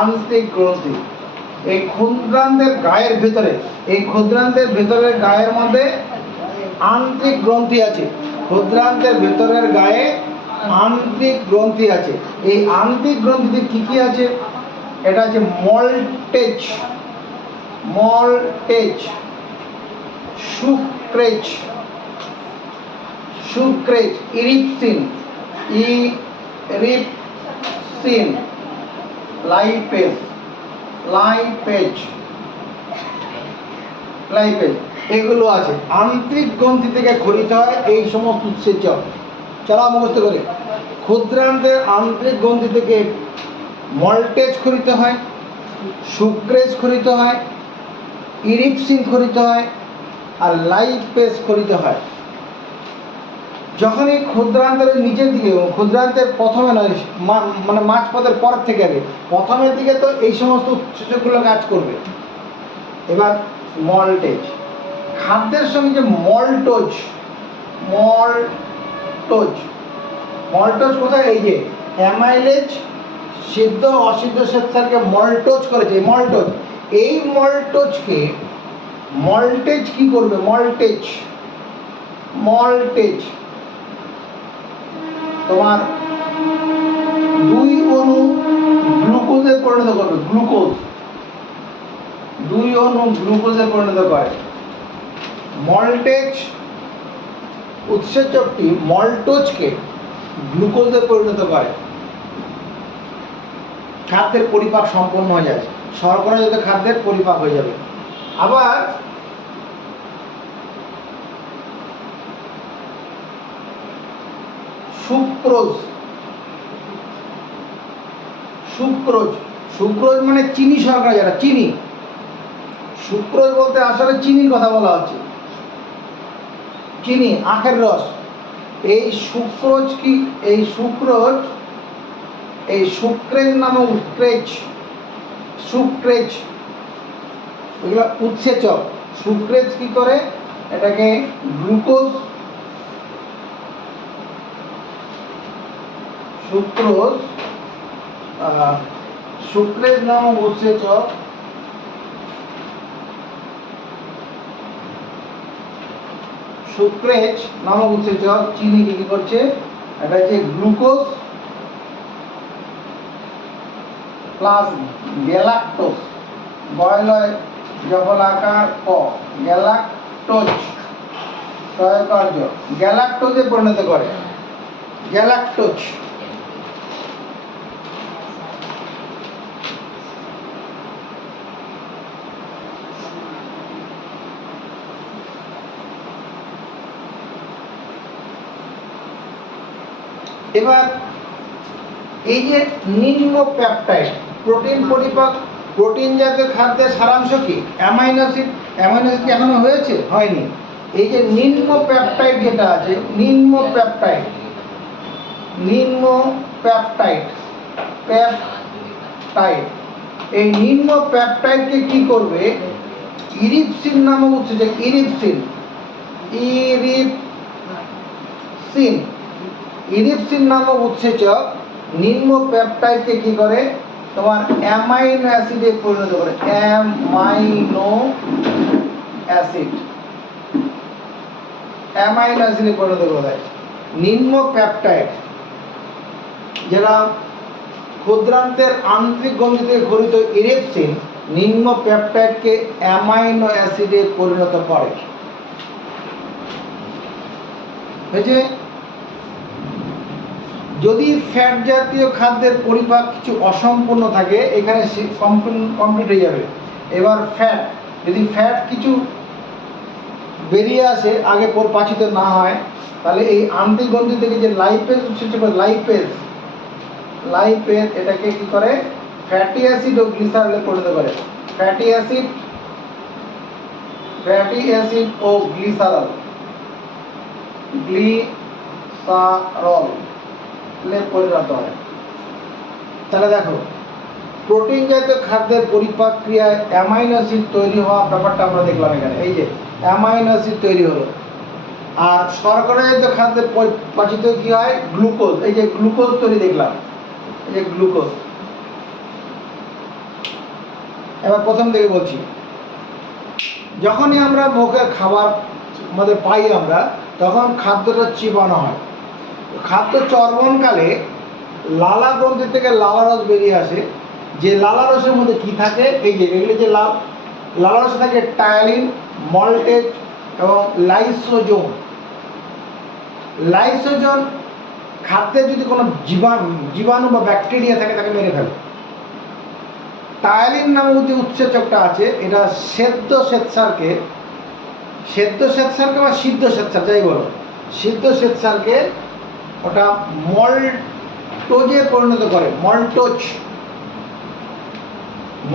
আন্তরিক গ্রন্থি। এই ক্ষুদ্রান্তের গায়ের ভেতরে, এই ক্ষুদ্রান্তের ভেতরের গায়ের মধ্যে আন্তরিক গ্রন্থি আছে। ক্ষুদ্রান্তের ভেতরের গায়ে আন্তরিক গ্রন্থি আছে। এই আন্তরিক গ্রন্থিতে কি কি আছে? এটা আছে maltase, maltase, sucrase, sucrase, ইরিপসিন, ইরিপসিন, lipase, lipase, lipase, এগুলো আছে। আন্তরিক গ্রন্থি থেকে খরিত হয় এই সমস্ত উৎসেচক। চলা মুখস্থ করে। ক্ষুদ্রান্তের আন্তরিক গ্রন্থি থেকে মল্টেজ খরিত হয়, সুক্রেজ খরিত হয়, ইরিপসিন খরিত হয়, আর লাইপেজ খরিত হয়। যখন এই ক্ষুদ্রান্তের নিচের দিকে, ক্ষুদ্রান্তের প্রথমে নয়, মানে মাঝপথের পরের থেকে আগে, প্রথমের দিকে তো এই সমস্ত উৎসেচকগুলো কাজ করবে। এবার মল্টেজ, খাদ্যের সঙ্গে যে মল্টোজ, মল্টোজ, মল্টোজ কোথায়? এই যে অ্যামাইলেজ সিদ্ধ অসিদ্ধ শ্বেতসারকে মল্টোজ করেছে, মল্টোজ। এই মল্টোজকে মল্টেজ কি করবে? মল্টেজ, মল্টেজ তোমার 2 অণু গ্লুকোজে পরিণত করবে। গ্লুকোজ 2 অণু গ্লুকোজে পরিণত করে। মল্টেজ উৎসেচকটি মল্টোজকে গ্লুকোজে পরিণত করে। খাদ্যের পরিপাক সম্পন্ন হয়ে যায়, শর্করা যাতে খাদ্যের পরিপাক হয়ে যাবে। আবার সুক্রোজ, সুক্রোজ, সুক্রোজ মানে চিনি শর্করা, যেটা চিনি। সুক্রোজ বলতে আসলে চিনির কথা বলা হচ্ছে, চিনি, আখের রস। এই সুক্রোজ কি? এই সুক্রোজ, এই সুক্রেজ নামক উৎক্রেজ, সুক্রেজ, এগুলো উৎসেচক। সুক্রেজ কি করে? এটাকে গ্লুকোজ, সুক্রোজ, সুক্রেজ নামক উৎসেচক সুক্রেজ নামক উৎসেচক চিনিকে কি করছে? এটা হচ্ছে গ্লুকোজ প্লাস গ্যালাক্টোজ, গয়লয় জবলাকার ক, গ্যালাক্টোজ, সহায়কার্য, গ্যালাক্টোজে পরিণত করে। গ্যালাক্টোজ। এবার এই যে নিম্ন পেপটাইড প্রোটিন পরিপাক, প্রোটিন জাতীয় খাদ্যের সারাংশ কি? Amino acid. অ্যামাইনো অ্যাসিড এখনো হয়েছে? হয়নি। এই যে নিম্ন পেপটাইড যেটা আছে, নিম্ন পেপটাইড, নিম্ন পেপটাইড, পেপটাইড, এই নিম্ন পেপটাইডকে কি করবে? ইরিপসিন নামক উৎসেচক, ইরিপসিন, ইরিপসিন, ইরিপসিন নামক উৎসেচক নিম্ন পেপটাইডকে কি করে? তোমার অ্যামাইনো অ্যাসিডে পরিণত করে, অ্যামাইনো অ্যাসিড, অ্যামাইনো অ্যাসিডে পরিণত করে দেয়। নিম্ন পেপটাইড যারা ক্ষুদ্রান্তের আন্তরিক গ্রন্থি থেকে গঠিত ইরিপসিন নিম্ন পেপটাইডকে অ্যামাইনো অ্যাসিডে পরিণত করে। হয়েছে? যদি ফ্যাট জাতীয় খাদ্যের পরিপাক কিছু অসম্পূর্ণ থাকে, এখানে কমপ্লিট হয়ে যাবে। এবার ফ্যাট, যদি ফ্যাট কিছু বেরিয়ে আসে আগে পাচিত না হয়, তাহলে এই আন্তরিক গ্রন্থি থেকে যে লাইপেজ উৎসেচক, লাইপেজ, লাইপেজ এটাকে কি করে? ফ্যাটি অ্যাসিড ও গ্লিসারলে পরিণত করে। ফ্যাটি অ্যাসিড, ফ্যাটি অ্যাসিড ও গ্লিসারল, গ্লিসারল পরিণত হয়। তাহলে দেখো, প্রোটিন জাতীয় খাদ্যের পরিপাক ক্রিয়ায় অ্যামাইনো অ্যাসিড তৈরি হওয়া ব্যাপারটা আমরা দেখলাম এখানে। এই যে অ্যামাইনো অ্যাসিড তৈরি হলো। আর শর্করা জাতীয় খাদ্যের পাচিত কি হয়? গ্লুকোজ। এই যে গ্লুকোজ তৈরি দেখলাম, এই যে গ্লুকোজ। এবার প্রথম থেকে বলছি, যখনই আমরা মুখে খাবার আমাদের পাই আমরা, তখন খাদ্যটা চিবানো হয়। খাদ্য চর্বণকালে লালা গ্রন্থি থেকে লালারস বেরিয়ে আসে। যে লালারসের মধ্যে কি থাকে? এই যে এগুলো যে লালারসে থাকে টায়ালিন, মল্টেজ এবং লাইসোজোম। লাইসোজোম খাদ্যে যদি কোনো জীবাণু বা ব্যাকটেরিয়া থাকে তাকে মেরে ফেলে। টায়ালিন নামক যে উৎসেচকটা আছে, এটা সেদ্ধ শ্বেতসারকে বা সিদ্ধ শ্বেতসার, যাই বলো, সিদ্ধ শ্বেতসারকে ওটা মল্টোজে পরিণত করে।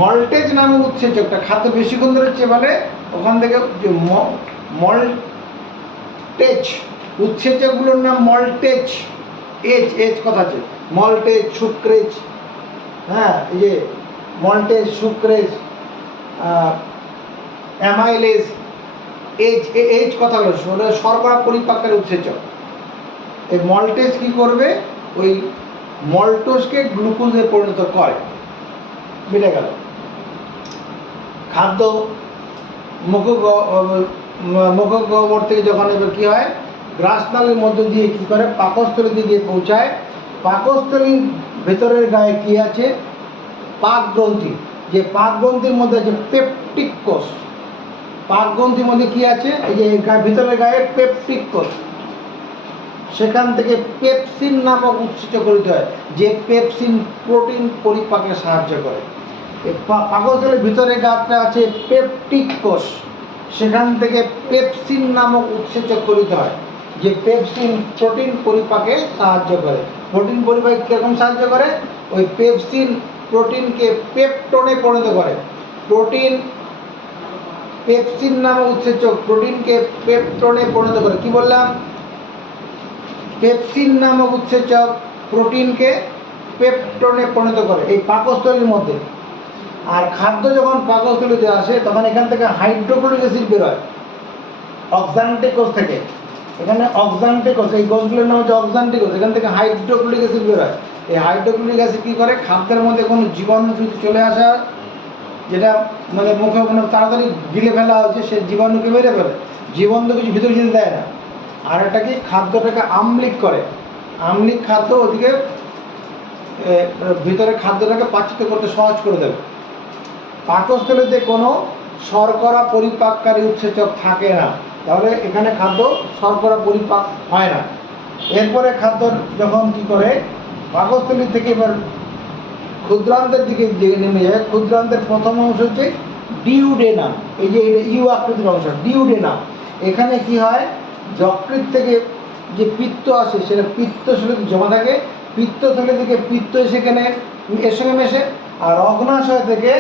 মল্টেজ নামক উৎসেচকটা খাদ্য বেশিক্ষণ ধরে চেবালে ওখান থেকে যে মল্টেজ উৎসেচকগুলোর নাম মল্টেজ, এজ কথা আছে, মল্টেজ, সুক্রেজ, হ্যাঁ, এই যে মল্টেজ, সুক্রেজ, অ্যামাইলেজ, এজ কথাগুলো শর্করা পরিপাকের উৎসেচক। এই মল্টেজ কি করবে? ওই মল্টোজকে গ্লুকোজে পরিণত করে। বেড়ে গেল খাদ্য মুখগহ্বর থেকে যখন এবার কি হয়? গ্রাসনালীর মধ্য দিয়ে কি করে? পাকস্থলীতে গিয়ে পৌঁছায়। পাকস্থলীর ভেতরের গায়ে কি আছে? পাক গ্রন্থি। যে পাক গ্রন্থির মধ্যে আছে পেপটিক কোষ। পাক গ্রন্থির মধ্যে কি আছে? এই যে ভিতরের গায়ে পেপটিক কোষ। সেখান থেকে পেপসিন নামক উৎসেচক তৈরি হয়, যে পেপসিন প্রোটিন পরিপাকে সাহায্য করে। পাকস্থলীর ভিতরে গাতে আছে পেপটিক কোষ, সেখান থেকে পেপসিন নামক উৎসেচক তৈরি হয়, যে পেপসিন প্রোটিন পরিপাকে সাহায্য করে। প্রোটিন পরিপাকে কীরকম সাহায্য করে? ওই পেপসিন প্রোটিনকে পেপটোনে পরিণত করে। পেপসিন নামক উৎসেচক প্রোটিনকে পেপটোনে পরিণত করে। কি বললাম? পেপসিন নামক উৎসেচক প্রোটিনকে পেপটোনে পরিণত করে এই পাকস্থলীর মধ্যে। আর খাদ্য যখন পাকস্থলীতে আসে তখন এখান থেকে হাইড্রোক্লোরিক অ্যাসিড বেরোয় অক্সান্টিক কোষ থেকে। এখানে অক্সান্টিক কোষ, এই কোষগুলোর নাম হচ্ছে অক্সান্টিক কোষ। এখান থেকে হাইড্রোক্লোরিক অ্যাসিড বেরোয়। এই হাইড্রোক্লোরিক অ্যাসিড কী করে? খাদ্যের মধ্যে কোনো জীবাণু কিছু চলে আসা, যেটা মানে মুখে কোনো তাড়াতাড়ি গিলে ফেলা হচ্ছে, সে জীবাণুকে মেরে ফেলে। জীবাণু কিছু ভিতরে যেতে দেয় না। আর এটা কি? খাদ্যটাকে আম্লিক করে। আম্লিক খাদ্য ওদিকে ভিতরে খাদ্যটাকে পাচিত করতে সহজ করে দেবে। পাকস্থলীতে কোনো শর্করা পরিপাককারী উৎসেচক থাকে না, তাহলে এখানে খাদ্য শর্করা পরিপাক হয় না। এরপরে খাদ্য যখন কি করে? পাকস্থলী থেকে এবার ক্ষুদ্রান্তের দিকে নেমে যায়। ক্ষুদ্রান্তের প্রথম অংশ হচ্ছে ডিউডেনাম। এই যে এটা ইউ আকৃতির অংশ, ডিউডেনাম। এখানে কি হয়? যকৃৎ থেকে যে পিত্ত আসে সেটা পিত্ত শরীরে জমা থাকে, পিত্তথলি থেকে পিত্ত সেখানে এর সঙ্গে মেশে, আর অগ্নাশয় থেকে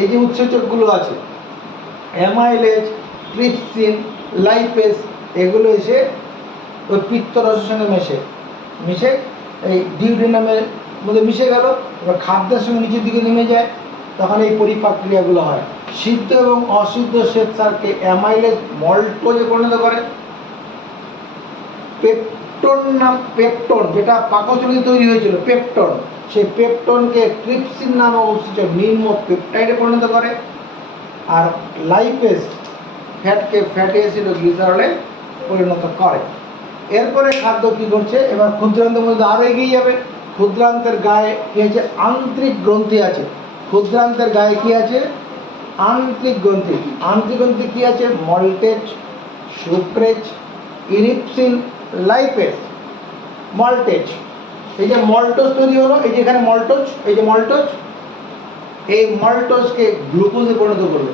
এই যে উৎসেচকগুলো আছে অ্যামাইলেজ, ট্রিপসিন, লাইপেজ, এগুলো এসে ওই পিত্তরসের সঙ্গে মিশে এই ডিউডেনামের মধ্যে মিশে গেল, এবার খাদ্যের সঙ্গে নিচের দিকে নেমে যায়, তখন এই পরিপাক ক্রিয়াগুলো হয়। সিদ্ধ এবং অসিদ্ধ শ্বেতসারকে অ্যামাইলেজ মল্টোজে পরিণত করে। পেপটন যেটা পাকস্থলী তৈরি হয়েছিল পেপটন, সেই পেপটনকে ট্রিপসিন নামক উৎসেচক নিম্ন পেপটাইডে পরিণত করে। আর লাইপেজ ফ্যাটকে ফ্যাটি অ্যাসিড ও গ্লিসারলে পরিণত করে। এরপরে খাদ্য কি করছে, এবার ক্ষুদ্রান্তের মধ্যে আরও এগিয়ে যাবে। ক্ষুদ্রান্তের গায়ে কি আছে, আন্তরিক গ্রন্থি আছে। ক্ষুদ্রান্তের গায়ে কি আছে, আন্তরিক গ্রন্থি। আন্তরিক গ্রন্থি কি আছে, মল্টেজ, সুক্রেজ, ইরিপসিন, লাইপেজ, মল্টেজ। এই যে মল্টোজ তৈরি হলো, এই যে এখানে মল্টোজ, এই যে মল্টোজ, এই মল্টোজকে গ্লুকোজে পরিণত করলো।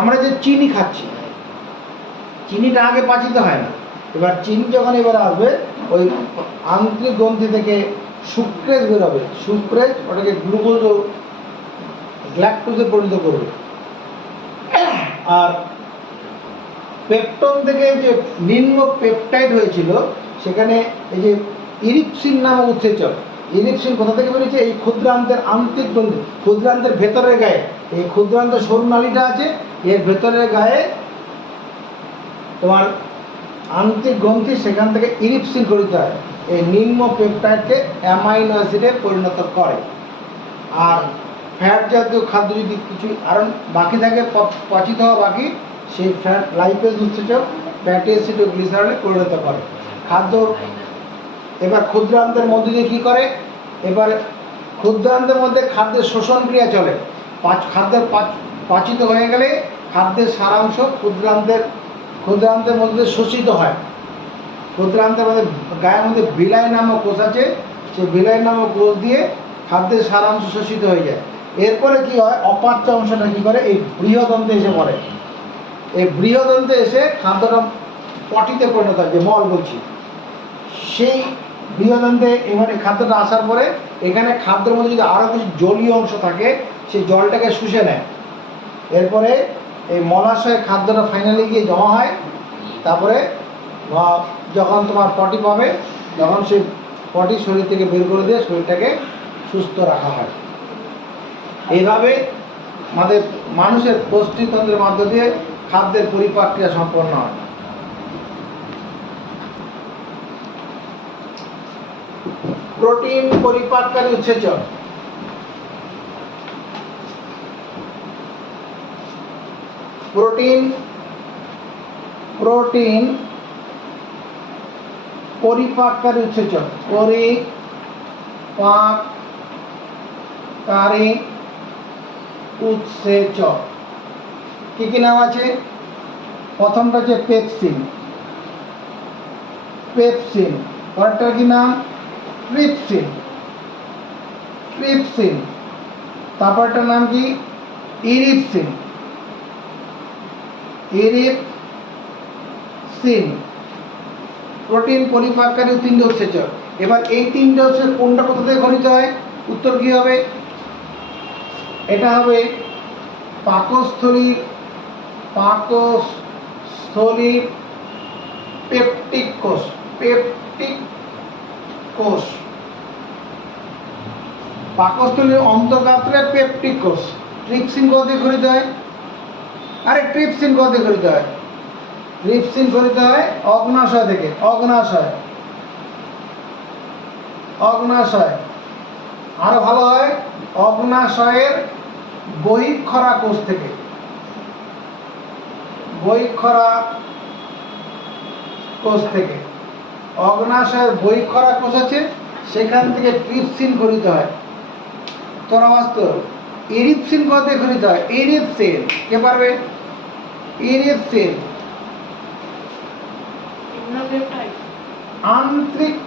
আমরা যে চিনি খাচ্ছি, চিনিটা আগে পাচিত হয় না, এবার চিনি যখন এবার আসবে ওই আন্তরিক গ্রন্থি থেকে সুক্রেজ বেরোবে, সুক্রেজ ওটাকে গ্লুকোজ ও গ্ল্যাকটোজে পরিণত করবে। আর পেপটন থেকে যে নিম্ন পেপটাইড হয়েছিল সেখানে এই যে ইরিপসিন নামক উৎসেচক, ইরিপসিন কোথা থেকে বেরিয়েছে, এই ক্ষুদ্রান্তের আন্তরিক গ্রন্থি, ক্ষুদ্রান্তের ভেতরের গায়ে, এই ক্ষুদ্রান্তের সরু নালীটা আছে, এর ভেতরের গায়ে তোমার আন্তরিক গ্রন্থি, সেখান থেকে ইরিপসিন গঠিত হয়, এই নিম্ন পেপটাইডকে অ্যামাইনো অ্যাসিডে পরিণত করে। আর ফ্যাট জাতীয় খাদ্য যদি কিছু আরও বাকি থাকে, পচিত হওয়া বাকি, সেই ফ্যাট লাইপেজ উৎসেচক ফ্যাটি অ্যাসিড ও গ্লিসারলে পরিণত করে খাদ্য। এবার ক্ষুদ্রান্তের মধ্যে দিয়ে কী করে, এবার ক্ষুদ্রান্তের মধ্যে খাদ্যের শোষণ ক্রিয়া চলে। খাদ্যের পাচিত হয়ে গেলে খাদ্যের সারাংশ ক্ষুদ্রান্তের মধ্যে শোষিত হয়। ক্ষুদ্রান্তের মধ্যে গায়ের মধ্যে বিলাই নামক কোষ আছে, সেই বিলাই নামক কোষ দিয়ে খাদ্যের সারাংশ শোষিত হয়ে যায়। এরপরে কি হয়, অপাচ্য অংশটা কী করে, এই বৃহদন্তে এসে পড়ে। এই বৃহদন্তে এসে খাদ্যটা পটিতে পরিণত হয়, যে মল বলছি, সেই বৃহদন্তে এবারে খাদ্যটা আসার পরে এখানে খাদ্যের মধ্যে যদি আরও কিছু জলীয় অংশ থাকে, সেই জলটাকে শুষে নেয়। এরপরে এই মলাশয়ে খাদ্যটা ফাইনালি গিয়ে জমা হয়। তারপরে যখন তোমার পটি পাবে, তখন সেই পটি শরীর থেকে বের করে দিয়ে শরীরটাকে সুস্থ রাখা হয়। এইভাবে আমাদের মানুষের পুষ্টিতন্ত্রের মধ্য দিয়ে খাদ্যের পরিপাক ক্রিয়া সম্পন্ন হয়। প্রোটিন পরিপাককারী উৎসেচক। প্রোটিন পরিপাককারী উৎসেচক, পরিপাককারী উৎসেচক কি কি নাম আছে? প্রথমটা হচ্ছে পেপসিন, পরেরটার কি নাম, ট্রিপসিন, তারপরটার নাম কি, ইরিপসিন। প্রোটিন পরিপাককারী তিনটে উৎসেচক। এবার এই তিনটে হচ্ছে কোনটা কোথা থেকে গঠিত হয়, উত্তর কি হবে, এটা হবে পাকস্থলী পেপটিক কোষ, পাকস্থলীর অন্তর্গাত্রে পেপটিক কোষ। ট্রিপসিন কোথা থেকে গঠিত হয়, ট্রিপসিন কোথা থেকে গঠিত হয়, ট্রিপসিন গঠিত হয় অগ্নাশয় থেকে, অগ্নাশয় আরো ভালো হয় অগ্নাশয়ের বহিঃক্ষরা কোষ থেকে, অগ্নাশয়ের বহিঃক্ষরা কোষ আছে, সেখান থেকে ট্রিপসিন গঠিত হয়। তোরা বাস্তব ইরিপসিন কোথা থেকে গঠিত হয়, ইরিপসিন কে পারবে, ইরিপসিন আন্তরিক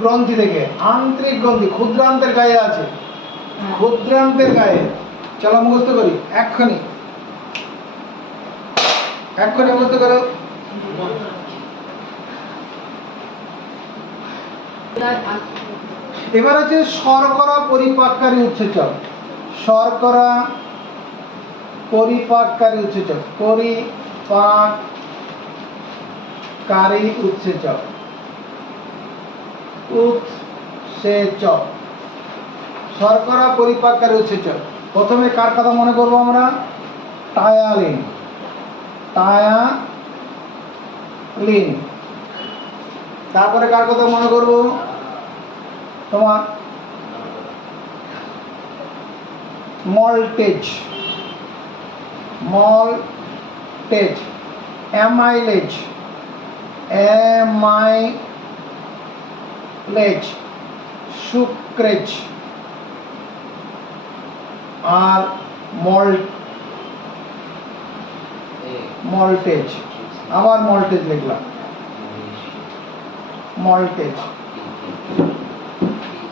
গ্রন্থি থেকে, ক্ষুদ্রান্তের গায়ে আছে, ক্ষুদ্রান্তের গায়ে। চলো মুখস্থ করি এক্ষুনি মুখস্থ করো। এবার আছে শর্করা পরিপাককারী উৎসেচক। শর্করা পরিপাককারী উৎসেচক, পরিপাককারী উৎসেচক, উৎসেচক, শর্করা পরিপাককারী উৎসেচক। প্রথমে কার কথা মনে করব আমরা? টায়ালিন। টায়ালিন। তারপরে কার কথা মনে করব? তোমার maltase. Maltase. Amylase. Amylase. Sucrase. আর মল্টেজ। আবার মল্টেজ লিখলাম, মল্টেজ,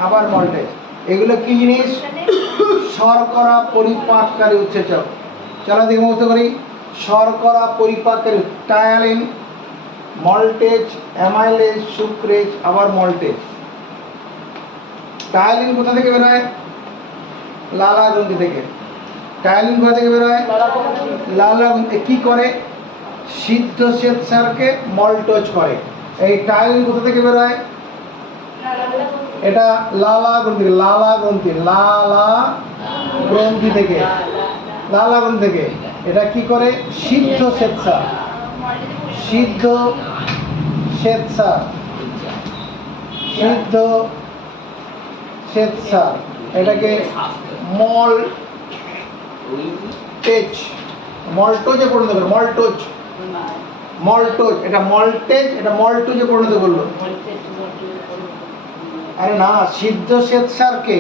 আবার মল্টেজ। এগুলো কি জিনিস? শর্করা পরিপাককারী উৎসেচক। চলো দেখে মুখস্থ করি। শর্করা পরিপাককারী, টায়ালিন, মল্টেজ, অ্যামাইলেজ, সুক্রেজ, আবার মল্টেজ। টায়ালিন কোথা থেকে বেরোয়? লালা গ্রন্থি থেকে। টায়ালিন কোথা থেকে বেরোয়? লালা গ্রন্থি। কি করে? সিদ্ধ শ্বেতসারকে মল্টোজ করে। এই টায়ালিন কোথা থেকে বেরোয়? এটা লালা গ্রন্থি, লালা গ্রন্থি, লালা গ্রন্থি থেকে, লালা গ্রন্থি থেকে। এটা কি করে? সিদ্ধ শ্বেতসার, সিদ্ধ শ্বেতসার, সিদ্ধ শ্বেতসার। এটাকে মল্টেজ, মল্টোজে পরিণত করে। Maltose, maltose. এটা মল্টেজ, এটা মল্টোজে পরিণত করলো। আরে না, সিদ্ধ শ্বেতসারকে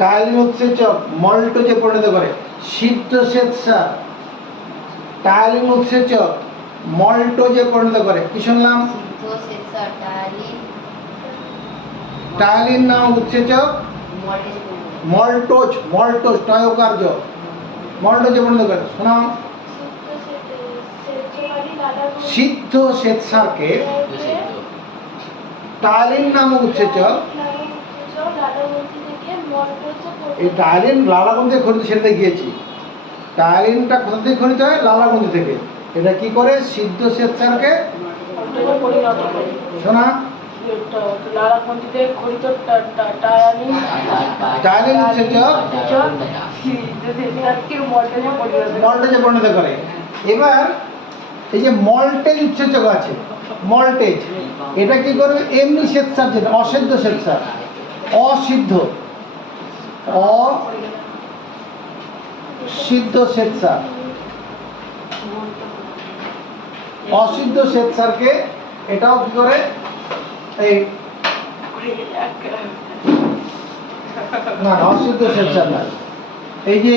টায়ালিন উৎসেচক মল্টোজে পরিণত করে। সিদ্ধ শ্বেতসার টায়ালিন উৎসেচক মল্টোজে পরিণত করে। কি শুনলাম? টায়ালিন নামক উৎসেচক মল্টোজ, মল্টোজ টয়োকার্য মল্টোজে পরিণত করে। শোনাও। সিদ্ধ শ্বেতসারকে টায়ালিন নামক উৎসেচক, এই টায়ালিন লালাগ্রন্থি থেকে খনিত, সেটা গিয়েছি। টায়ালিনটা কোথা থেকে খনিত হয়? লালাগ্রন্থি থেকে। এটা কি করে? সিদ্ধ শ্বেতসারকে, শোনা, টায়ালিন উৎসেচক মল্টেজে পরিণত করে। এবার এই যে মল্টেজ উৎসেচক আছে, মল্টেজ, এটা কি করবে? এমনি শ্বেতসার, যেটা অসিদ্ধ শ্বেতসার, অসিদ্ধ, অসিদ্ধ শ্বেতসার, অসিদ্ধ শ্বেতসারকে এটাও কি করে? এই না, অসিদ্ধ শ্বেতসার না, এই যে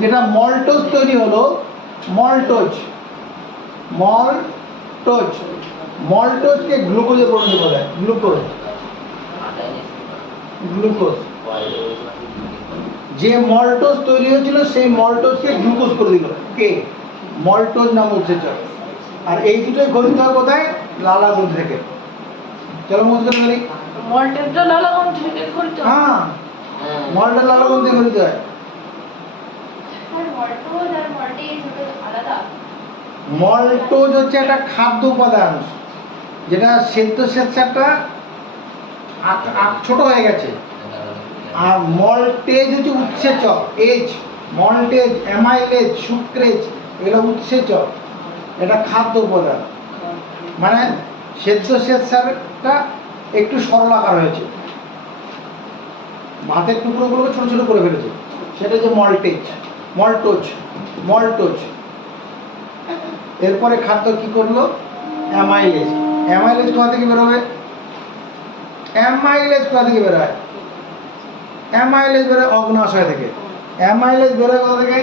যেটা মল্টোজ তৈরি হলো, মল্টোজ, মল্টোজ, মল্টোজকে গ্লুকোজে পরিণত করে। Glucose, glucose. যে মল্টোজ তৈরি হয়েছিল সেই মল্টোজকে গ্লুকোজ করে দিল কে? মল্টোজ নামক উৎসেচক। আর এই দুটোই গঠিত হয় কোথায়? লালা গ্রন্থি থেকে। চলো মুখস্থ করে ফেলি। মল্টেজটা লালা গ্রন্থি থেকে গঠিত। হ্যাঁ, মল্টেজ লালা গ্রন্থি থেকে গঠিত হয়। মল্টোজ হচ্ছে একটা খাদ্য উপাদান, যেটা সিদ্ধ শ্বেতসারটা ছোট হয়ে গেছে। আর মল্টেজ হচ্ছে উৎসেচক, এজ, মল্টেজ, অ্যামাইলেজ, সুক্রেজ, এগুলো উৎসেচক। এটা খাদ্য উপাদান। মানে সিদ্ধ শ্বেতসারটা একটু সরলাকার হয়েছে, ভাতের টুকরোগুলোকে ছোট ছোট করে ফেলেছে, সেটা যে মল্টেজ, মল্টোজ, মল্টোজ। এরপরে খাদ্য কি করলো? অ্যামাইলেজ। অ্যামাইলেজ কোথা থেকে বেরোবে? অ্যামাইলেজ কোথা থেকে বেরোয়? অ্যামাইলেজ বেরোয় অগ্নাশয় থেকে। অ্যামাইলেজ বেরোয় কোথা থেকে?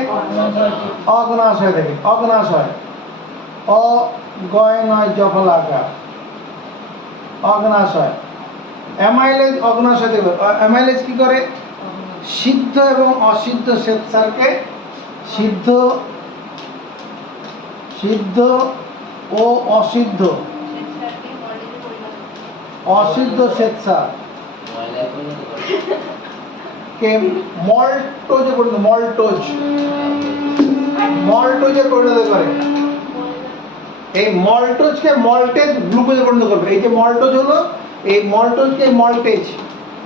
অগ্নাশয় থেকে। অগ্নাশয়, অগয়নয় জফলাকার, অগ্নাশয়। অ্যামাইলেজ অগ্নাশয় থেকে। অ্যামাইলেজ কি করে? সিদ্ধ এবং অসিদ্ধ শ্বেতসারকে, সিদ্ধ, সিদ্ধ ও অসিদ্ধ, অসিদ্ধ শ্বেতসার, কে মল্টোজে পরিণত মল্টোজে পরিণত করে। এই মল্টোজকে মল্টেজ গ্লুকোজে পরিণত করবে। এই যে মল্টোজ হলো, এই মল্টোজকে মল্টেজ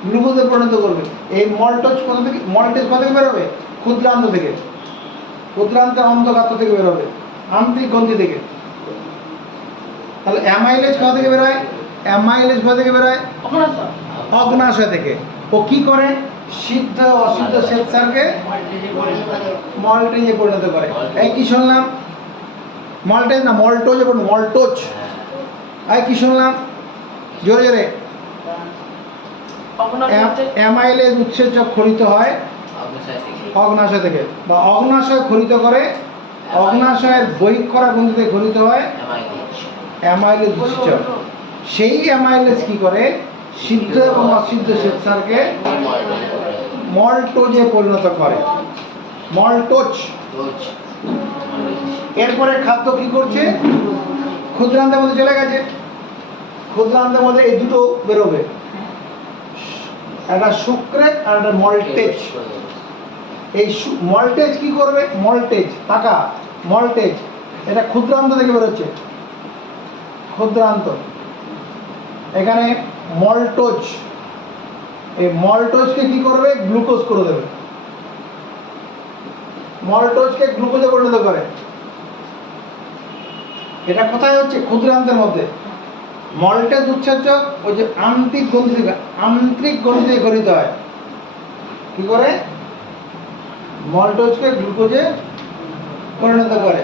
গ্লুকোজে পরিণত করবে। এই মল্টেজ কোথা থেকে বেরোবে? ক্ষুদ্রান্ত থেকে, ক্ষুদ্রান্তের অন্তঃগাত্র থেকে বেরোবে, আন্তরিক গ্রন্থি থেকে। তাহলে অ্যামাইলেজ কোথা থেকে বেরোয়? অ্যামাইলেজ কোথা থেকে বেরোয়? অগ্নাশয় থেকে। ও কি করে? সিদ্ধ অসিদ্ধ শ্বেতসারকে মল্টেজে পরিণত করে। এই কি শুনলাম? মল্টেজ না মল্টোজে পরিণত, মল্টোজ। এই কি শুনলাম? জোরে জোরে। অ্যামাইলেজ উৎসেচক খরিত হয় অগ্নাশয় থেকে, বা অগ্নাশয় খরিত করে। অগ্নাশয়ের বহিঃক্ষরা গ্রন্থি থেকে খরিত হয় অ্যামাইলেজ উৎসেচক। সেই অ্যামাইলেজ কি করে? সিদ্ধ এবং অসিদ্ধ শ্বেতসারকে মল্টোজে পরিণত করে। মল্টোজ। এরপরে খাদ্য কি করছে? ক্ষুদ্রান্তের মধ্যে চলে গেছে। ক্ষুদ্রান্তের মধ্যে এই দুটো বেরোবে, একটা সুক্রেট আর একটা মল্টেজ। এই মল্টেজ কি করবে? মল্টেজ টাকা মল্টেজ, এটা ক্ষুদ্রান্ত থেকে বেরোচ্ছে, ক্ষুদ্রান্ত। এখানে মল্টোজ, এই মল্টোজকে কি করবে? গ্লুকোজ করে দেবে। মল্টোজকে গ্লুকোজে পরিণত করে। এটা কোথায় হচ্ছে? ক্ষুদ্রান্তের মধ্যে। মল্টেজ উৎসেচক ওই যে আন্তরিক গ্রন্থি থেকে গঠিত হয়। কি করে? মল্টোজকে গ্লুকোজে পরিণত করে।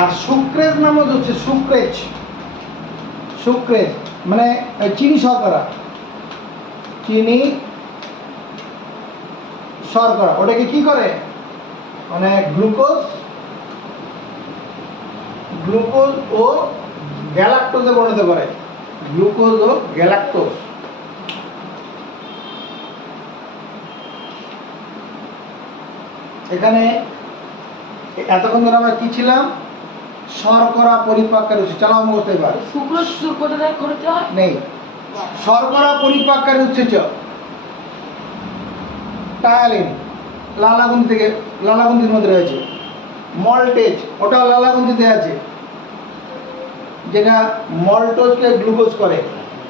আর সুক্রেজ নামক হচ্ছে সুক্রেজ মানে চিনি শর্করা, চিনি শর্করা। ওটাকে কি করে? মানে গ্লুকোজ ও গ্যালাক্টোজে পরিণত করে। গ্লুকোজ ও গ্যালাক্টোজ। এখানে এতক্ষণ ধরে আমরা কি ছিলাম? শর্করা পরিপাককারী উৎসেচক। চালাও মুখস্থ এবার। সুক্রোজ কোথা থেকে খরিত হয়? নেই। শর্করা পরিপাককারী উৎসেচক টায়ালিন লালাগ্রন্থির মধ্যে রয়েছে। মল্টেজ, ওটাও লালাগ্রন্থিতে আছে, যেটা মল্টোজকে গ্লুকোজ করে।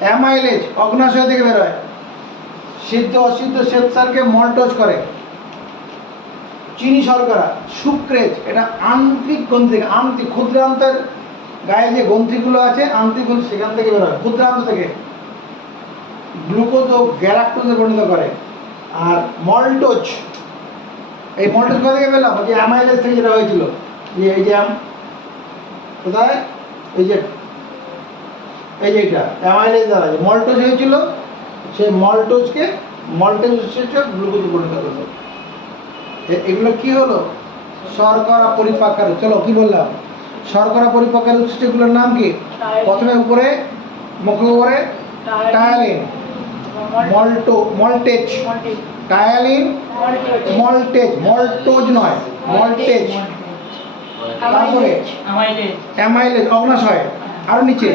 অ্যামাইলেজ অগ্নাশয় থেকে বেরোয়, সিদ্ধ অসিদ্ধ শ্বেতসারকে মল্টোজ করে। চিনি শর্করা সুক্রেজ, এটা আন্তরিক গ্রন্থি থেকে, ক্ষুদ্রান্তের গায়ে যে গ্রন্থিগুলো আছে আন্তরিক গ্রন্থি, সেখান থেকে বেরোয়, ক্ষুদ্রান্ত থেকে গ্লুকোজ ও গ্যালাক্টোজে পরিণত করে। আর মল্টোজ, এই মল্টোজ কোথা থেকে পেলাম? যে অ্যামাইলেজ থেকে যেটা হয়েছিল, যে এই যে কোথায়, এই যে এইটা অ্যামাইলেজ দ্বারা যে মল্টোজ হয়েছিল, সেই মল্টোজকে মল্টেজ উৎসেচক গ্লুকোজে পরিণত করলো। এগুলো কি হলো? শর্করা পরিপাককারী। চলো কি বললাম? শর্করা পরিপাককারী উৎসেচকগুলোর নাম কি? প্রথমে উপরে মুখ উপরে ptyalin, maltase, ptyalin, maltase, maltose নয়, মল্টেজ। তারপরে অ্যামাইলেজ অগ্নাশয়, আর নিচে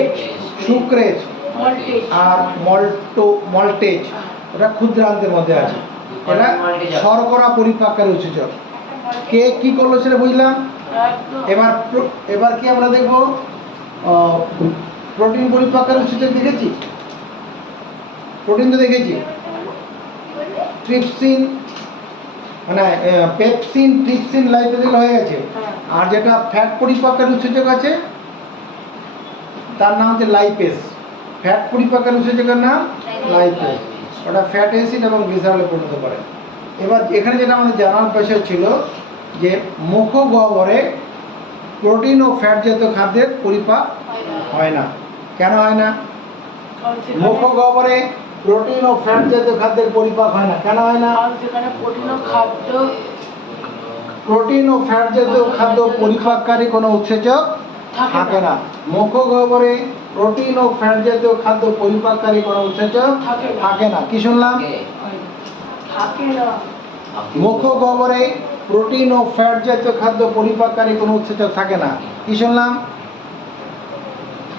সুক্রেজ, আর মল্টেজ, ওটা ক্ষুদ্রান্তের মধ্যে আছে। এটা শর্করা পরিপাককারী উৎসেচক। কে কি করলো সেটা বুঝলাম। এবার কি আমরা দেখবো? প্রোটিন পরিপাককারী উৎসেচক দেখেছি, প্রোটিন তো দেখেছি। ট্রিপসিন মানে পেপসিন, ট্রিপসিন, লাইপেজ হয়ে গেছে। আর যেটা ফ্যাট পরিপাককারী উৎসেচক আছে তার নাম হচ্ছে লাইপেজ। ফ্যাট পরিপাককারী উৎসেচকের নাম লাইপেজ। ওটা ফ্যাট অ্যাসিড এবং গ্লিসারলে পরিণত করে। এবার এখানে যেটা আমাদের জানার বিষয় ছিল যে মুখ গহ্বরে প্রোটিন ও ফ্যাট জাতীয় খাদ্যের পরিপাক হয় না। কেন হয় না? মুখ গহ্বরে প্রোটিন ও ফ্যাট জাতীয় খাদ্যের পরিপাক হয় না। কেন হয় না? প্রোটিন ও ফ্যাট জাতীয় খাদ্য পরিপাককারী কোনো উৎসেচক থাকে না। মুখ গহ্বরে প্রোটিন ও ফ্যাট জাতীয় খাদ্য পরিপাককারী কোনো উৎসেচক থাকে না। কি শুনলাম? মুখ গহ্বরে প্রোটিন ও ফ্যাট জাতীয় খাদ্য পরিপাককারী কোনো উৎসেচক থাকে না। কি শুনলাম?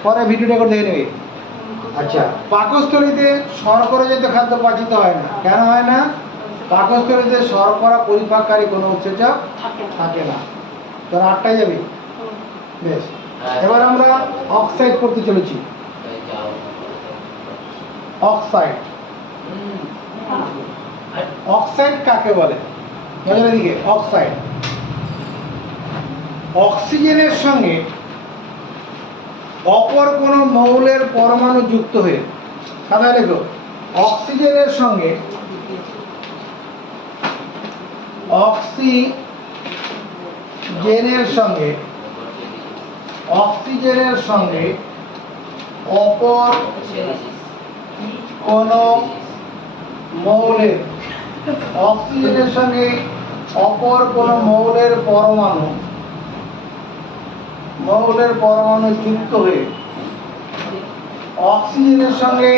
পরে ভিডিওটা করে দেখে নেবে। আচ্ছা, পাকস্থলীতে শর্করাজাত খাদ্য পাচিত হয় না। কেন হয় না? পাকস্থলীতে শর্করা পরিপাককারী কোনো উৎসেচক থাকে না। থাকে না। তোর 8টায় যাবি? হুম। বেশ, এবার আমরা অক্সাইড করতে চলেছি। অক্সাইড, অক্সাইড কাকে বলে? নজরের দিকে, অক্সাইড অক্সিজেনের সঙ্গে অপর কোনো মৌলের পরমাণু যুক্ত হয়ে, খাতায় লেখো, অক্সিজেনের সঙ্গে অক্সিজেনের সঙ্গে অক্সিজেনের সঙ্গে অপর কোনো মৌলের অক্সিজেনের সঙ্গে অপর কোনো মৌলের পরমাণু যুক্ত হয়ে অক্সিজেনের সঙ্গে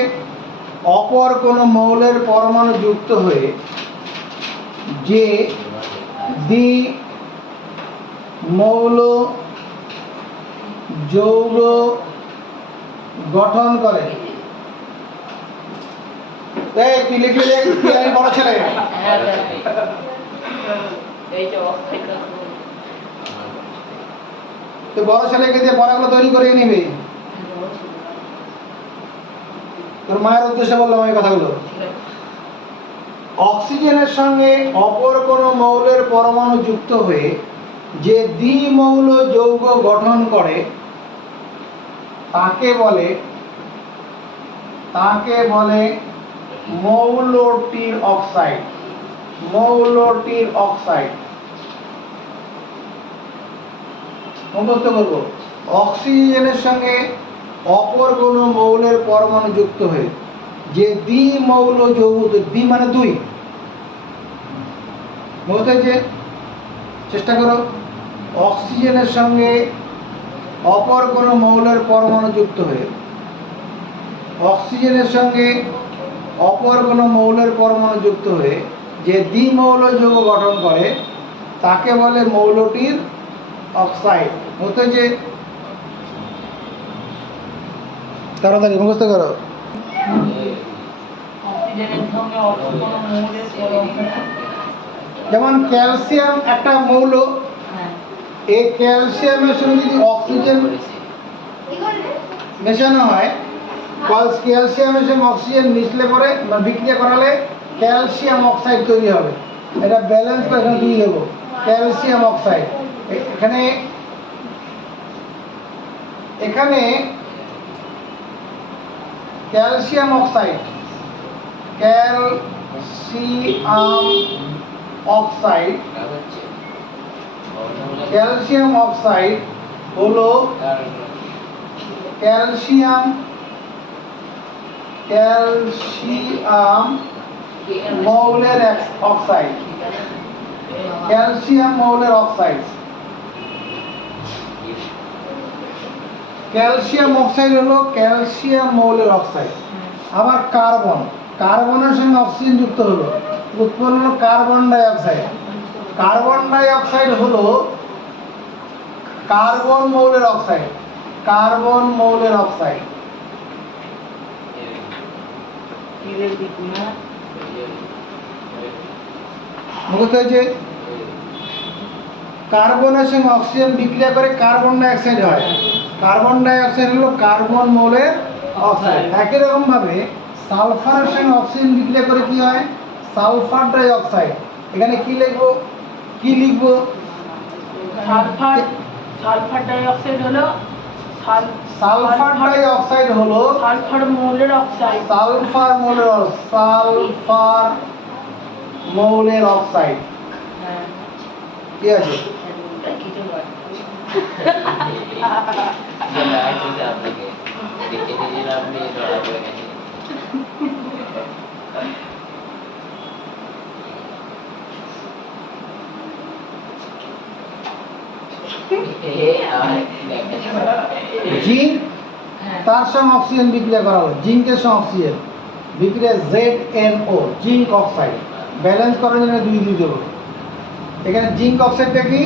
অপর কোনো মৌলের পরমাণু যুক্ত হয়ে যে দ্বি মৌল যৌগ গঠন করে। এই তুই লিখে দে, তুই আমি বড় ছেলে। হ্যাঁ, এই যে অক্সাইড তুই বড় ছেলেকে দিয়ে পড়াগুলো তৈরি করে নিবি। তোর মায়ের উদ্দেশ্যে বললাম এই কথাগুলো। অক্সিজেনের সঙ্গে অপর কোনো মৌলের পরমাণু যুক্ত হয়ে যে দ্বিমৌল যৌগ গঠন করে তাকে বলে মৌলটির অক্সাইড। মৌলটির অক্সাইড মুখস্থ করব। অক্সিজেনের সঙ্গে অপর কোনো মৌলের পরমাণু যুক্ত হয়ে যে দ্বিমৌল যৌগ, দ্বি মানে দুই, বুঝতে হয়েছে? চেষ্টা করো। অক্সিজেনের সঙ্গে অপর কোনো মৌলের পরমাণু যুক্ত হয়ে অক্সিজেনের সঙ্গে অপর কোনো মৌলের পরমাণু যুক্ত হয়ে যে দ্বিমৌল যৌগ গঠন করে তাকে বলে মৌলটির অক্সাইড। বুঝতে হয়েছে? তাড়াতাড়ি মুখস্থ করো। অক্সিজেনের সঙ্গে অপর কোনো মৌলের পরমাণু। যেমন ক্যালসিয়াম একটা মৌল, হ্যাঁ। এই ক্যালসিয়ামের সঙ্গে যদি অক্সিজেন মেশানো হয়, ক্যালসিয়ামের সঙ্গে অক্সিজেন মিশলে পরে বা বিক্রিয়া করালে ক্যালসিয়াম অক্সাইড তৈরি হবে। এটা ব্যালেন্স করে এখানে দুই দেবো, ক্যালসিয়াম অক্সাইড। এখানে এখানে ক্যালসিয়াম অক্সাইড, ক্যালসিয়াম অক্সাইড হলো ক্যালসিয়াম মৌলের অক্সাইড। ক্যালসিয়াম মৌলের অক্সাইড, ক্যালসিয়াম অক্সাইড হলো ক্যালসিয়াম মৌলের অক্সাইড। আবার কার্বনের সঙ্গে অক্সিজেন যুক্ত হলো, উৎপন্ন হলো carbon die oxide. Carbon die oxide হলো কার্বন মৌলের অক্সাইড। কার্বন মৌলের অক্সাইড মুখস্থ হয়েছে? কার্বনের সঙ্গে অক্সিজেন বিক্রিয়া করে কার্বন ডাই অক্সাইড হয়। কার্বন ডাই অক্সাইড হলো কার্বন মৌলের অক্সাইড। একই রকম ভাবে সালফারের সঙ্গে অক্সিজেন বিক্রিয়া করে কি হয়? Sulphur die oxide. এখানে কি লিখবো? সালফার ডাই অক্সাইড হলো সালফার ডাই অক্সাইড হলো সালফার মৌলের অক্সাইড। সালফার মৌলের অক্সাইড। হ্যাঁ। কি আছে? কিছু নয়। আপনাকে দেখে দিয়েছিলাম, আপনি ধরা পড়ে গেছেন। জিঙ্ক, হ্যাঁ। তার সঙ্গে অক্সিজেন বিক্রিয়া করা হলো, জিঙ্কের সঙ্গে অক্সিজেন বিক্রিয়া ZnO, জিঙ্ক অক্সাইড। ব্যালেন্স করার জন্য দুই দেবো। এখানে জিঙ্ক অক্সাইডটা কি?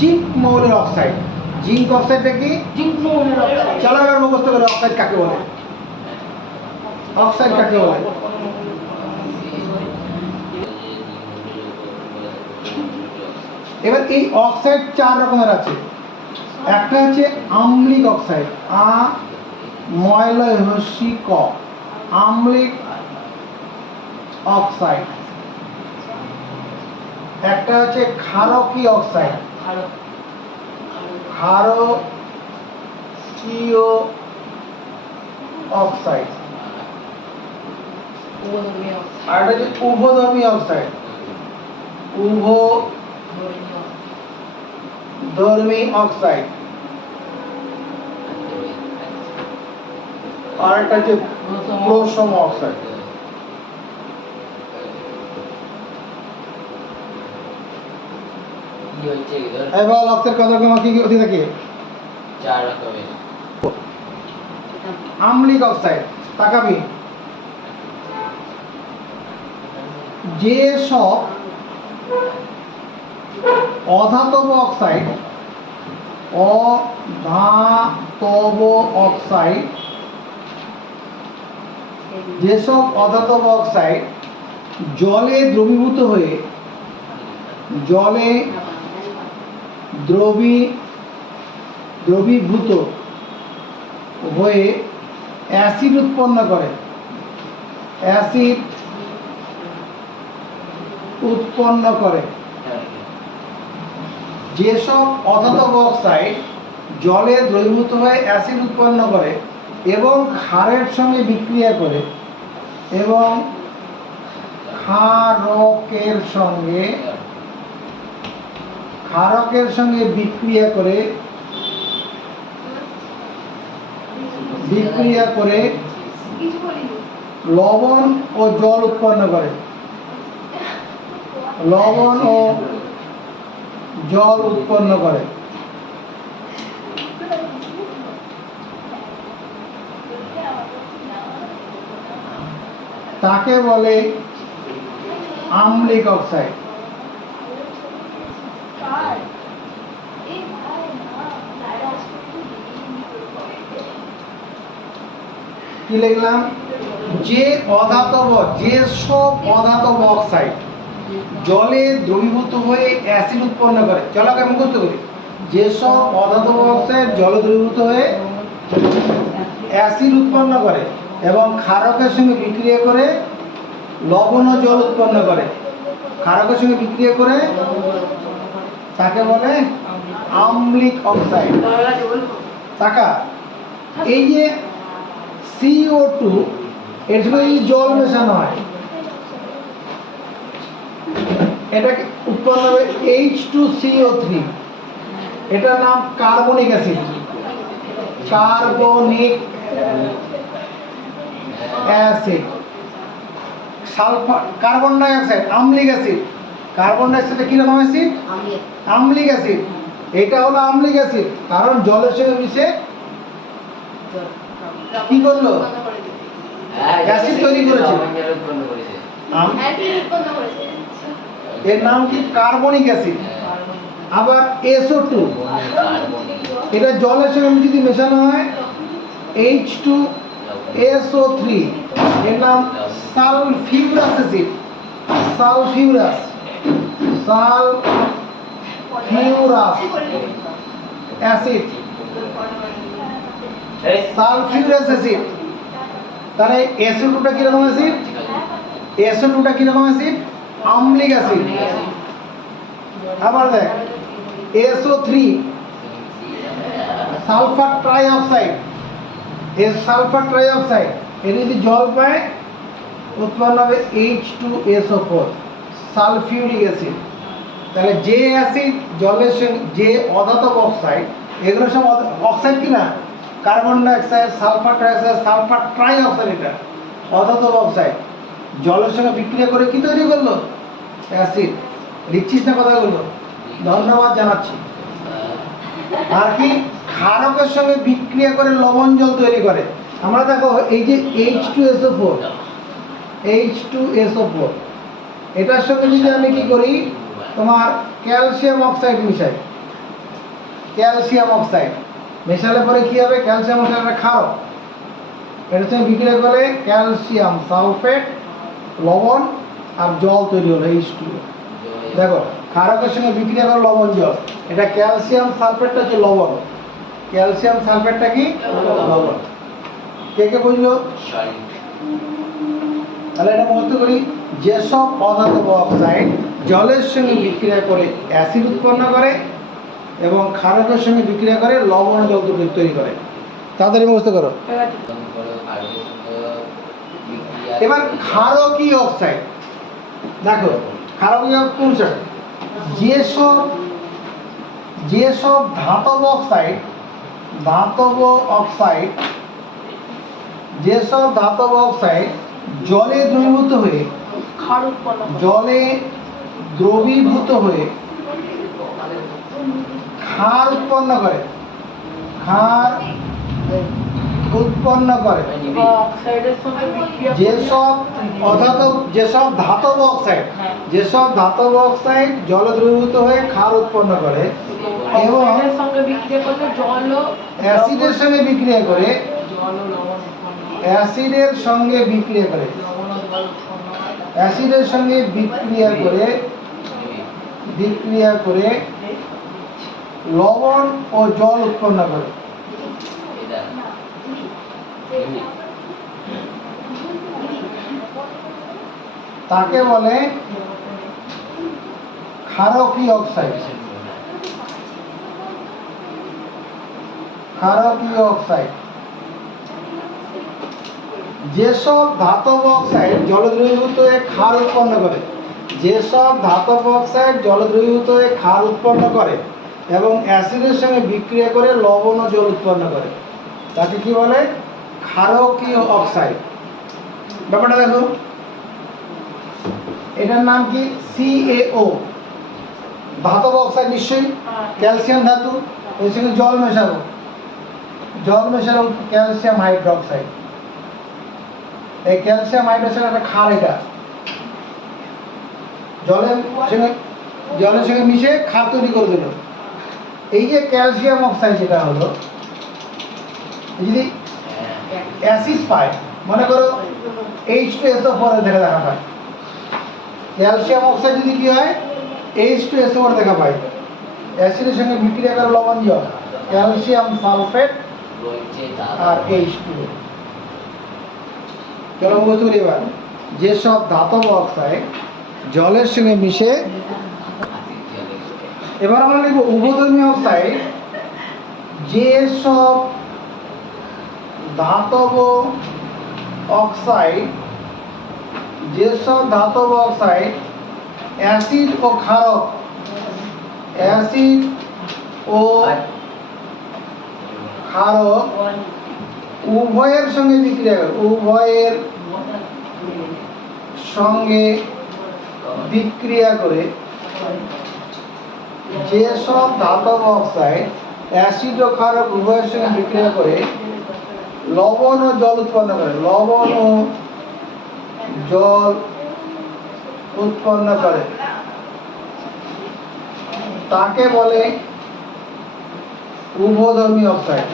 জিঙ্ক মৌলের অক্সাইড। জিঙ্ক অক্সাইডটা কি? জিঙ্ক মৌলের অক্সাইড। চলো এবার মুখস্থ করে অক্সাইড কাকে বলে। অক্সাইড কাকে বলে? এবার এই অক্সাইড 4 রকমের আছে। একটা হচ্ছে আম্লিক অক্সাইড, ময়লয় হস্যি ক, আম্লিক অক্সাইড। একটা হচ্ছে ক্ষারকীয় অক্সাইড, ভালো ক্ষারকীয় অক্সাইড। উভধর্মীয় আর একটা হচ্ছে উভধর্মী অক্সাইড, উভধর্মী অক্সাইড। আর একটা হচ্ছে প্রোসম অক্সাইড। কি হচ্ছে এগুলো? এবার অক্সাইড কত রকম কি কি হতে থাকে? 4 রকমের। আম্লিক অক্সাইড তাকাবি, যে সব অধাতব অক্সাইড, অধাতব অক্সাইড, যেসব অধাতব অক্সাইড জলে দ্রবীভূত হয়ে, জলে দ্রবীভূত হয়ে অ্যাসিড উৎপন্ন করে, অ্যাসিড উৎপন্ন করে। যেসব অধাতব অক্সাইড জলে দ্রবীভূত হয়ে অ্যাসিড উৎপন্ন করে এবং ক্ষারের সঙ্গে বিক্রিয়া করে, এবং ক্ষারকের সঙ্গে বিক্রিয়া করে লবণ ও জল উৎপন্ন করে, লবণ ও জল উৎপন্ন করে। তাকে বলে আম্লিক অক্সাইড। কি লিখলাম? যে সব অধাতব অক্সাইড জলে দ্রবীভূত হয়ে অ্যাসিড উৎপন্ন করে, চলো আগে মুখস্থ করি। যেসব অধাতব অক্সাইড জলে দ্রবীভূত হয়ে অ্যাসিড উৎপন্ন করে এবং ক্ষারকের সঙ্গে বিক্রিয়া করে লবণ ও জল উৎপন্ন করে, ক্ষারকের সঙ্গে বিক্রিয়া করে তাকে বলে আম্লিক অক্সাইড। টাকা এই যে CO2 এর সঙ্গে এই জল মেশানো হয়, এটা উৎপন্ন হবে H2CO3, এটার নাম carbonic acid, carbonic acid. Sulphur, carbon dioxide আম্লিক অ্যাসিড, কার্বন ডাই অক্সাইড কি রকম অ্যাসিড? আম্লিক অ্যাসিড। এটা হলো আম্লিক অ্যাসিড, কারণ জলের সঙ্গে মিশে কি করলো? অ্যাসিড তৈরি করেছে। এর নাম কি? Carbonic acid. আবার SO2, এটা জলের সঙ্গে যদি মেশানো হয় H2SO3, এর নাম sulphurous acid, sulphurous acid, sulphurous acid. তাহলে SO2টা কিরকম অ্যাসিড? SO2টা কিরকম অ্যাসিড? আম্লিক অ্যাসিড। আবার দেখ SO3, sulphur trioxide, sulphur trioxide, এর যদি জল পায় উৎপন্ন হবে H2SO4, সালফিউরিক অ্যাসিড। তাহলে যে অ্যাসিড জলের সঙ্গে, যে অধাতব অক্সাইড, এগুলো সব অক্সাইড কিনা? Carbon dioxide, sulphur trioxide, sulphur trioxide, এটা অধাতব অক্সাইড জলের সঙ্গে বিক্রিয়া করে কি তৈরি করলো? অ্যাসিড। লিখছিস না কথাগুলো? ধন্যবাদ জানাচ্ছি। আর কি? ক্ষারকের সঙ্গে বিক্রিয়া করে লবণ জল তৈরি করে। আমরা দেখো এই যে H2SO4, এটার সঙ্গে যদি আমি কি করি, তোমার ক্যালসিয়াম অক্সাইড মিশাই, ক্যালসিয়াম অক্সাইড মেশালে পরে কি হবে? ক্যালসিয়াম অক্সাইড একটা ক্ষারক, এটার সঙ্গে বিক্রিয়া করে ক্যালসিয়াম সালফেট, লবণ আর জল তৈরি হলো H2O। দেখো ক্ষারকের সঙ্গে বিক্রিয়া করে লবণ জল, এটা ক্যালসিয়াম সালফেটটা হচ্ছে লবণ, ক্যালসিয়াম সালফেটটা কি লবণ। কে কে বুঝলো? সলিড। তাহলে এটা মুখস্থ করি, যেসব অধাতব অক্সাইড জলের সঙ্গে বিক্রিয়া করে অ্যাসিড উৎপন্ন করে এবং ক্ষারকের সঙ্গে বিক্রিয়া করে লবণ জল তৈরি করে, তাড়াতাড়ি মুখস্থ করো। এবার ক্ষারকীয় অক্সাইড, দেখো ক্ষারকীয় কোন সেটা? যেসব ধাতব অক্সাইড যেসব ধাতব অক্সাইড জলে দ্রবীভূত হয়ে ক্ষার উৎপন্ন করে। জলে দ্রবীভূত হয়ে ক্ষার উৎপন্ন করে, ক্ষার উৎপন্ন করে, বা অক্সাইডের সঙ্গে বিক্রিয়া করে- যেসব ধাতব অক্সাইড হ্যাঁ। যেসব ধাতব অক্সাইড জলে দ্রবীভূত হয়ে ক্ষার উৎপন্ন করে এবং অক্সাইডের সঙ্গে বিক্রিয়া করলে জল ও অ্যাসিডের সঙ্গে বিক্রিয়া করে, জল ও লবণ উৎপন্ন হয়। অ্যাসিডের সঙ্গে বিক্রিয়া করে, লবণ ও জল উৎপন্ন হয়। অ্যাসিডের সঙ্গে বিক্রিয়া করে লবণ ও জল উৎপন্ন করে, তাকে বলে ক্ষারকীয় অক্সাইড। ক্ষারকীয় অক্সাইড যেসব ধাতব অক্সাইড জলে দ্রবীভূত হয়ে ক্ষার উৎপন্ন করে, যেসব ধাতব অক্সাইড জলে দ্রবীভূত হয়ে ক্ষার উৎপন্ন করে এবং অ্যাসিডের সঙ্গে বিক্রিয়া করে লবণ ও জল উৎপন্ন করে, তাকে কি বলে? ক্ষারকীয় অক্সাইড। ব্যাপারটা দেখো, এটার নাম কি? CaO, ধাতব অক্সাইড নিশ্চয়ই, ক্যালসিয়াম ধাতু, এর সঙ্গে জল মেশাবো, ক্যালসিয়াম হাইড্রোক্সাইড। এই ক্যালসিয়াম হাইড্রোক্সাইড একটা ক্ষার, এটা জলের সঙ্গে মিশে ক্ষার তৈরি করে দিল। এই যে ক্যালসিয়াম অক্সাইড যেটা হলো, যদি অ্যাসিড পায়, মনে করো H2SO4 দেখা পায়, ক্যালসিয়াম অক্সাইড যদি কি হয় H2SO4 দেখা পায়, অ্যাসিডের সঙ্গে বিক্রিয়া করে লবণ জল, ক্যালসিয়াম সালফেট আর H2O। চলো বুঝতে পারি এবার, যেসব ধাতব অক্সাইড জলের সঙ্গে মিশে, এবার আমরা লিখব উভধর্মী অক্সাইড, যেসব ধাতব অক্সাইড অ্যাসিড ও ক্ষারক উভয়ের সঙ্গে বিক্রিয়া করে, যেসব ধাতব অক্সাইড অ্যাসিড ও ক্ষারক উভয়ের সঙ্গে বিক্রিয়া করে লবণ ও জল উৎপন্ন করে, তাকে বলে উভধর্মী অক্সাইড।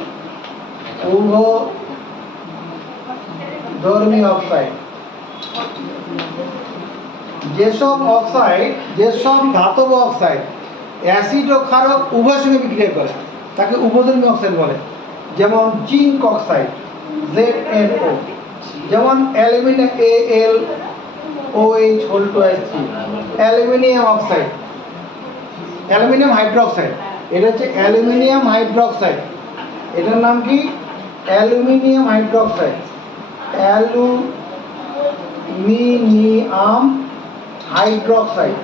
যেসব ধাতব অক্সাইড অ্যাসিড ও ক্ষারক উভয়ের সঙ্গে বিক্রিয়া করে তাকে উভধর্মী অক্সাইড বলে। যেমন জিঙ্ক অক্সাইড ZnO, যেমন aluminium AlOH2S3, aluminium oxide, aluminium hydroxide, এটা হচ্ছে অ্যালুমিনিয়াম হাইড্রোক্সাইড, এটার নাম কি? Aluminium hydroxide, aluminium hydroxide,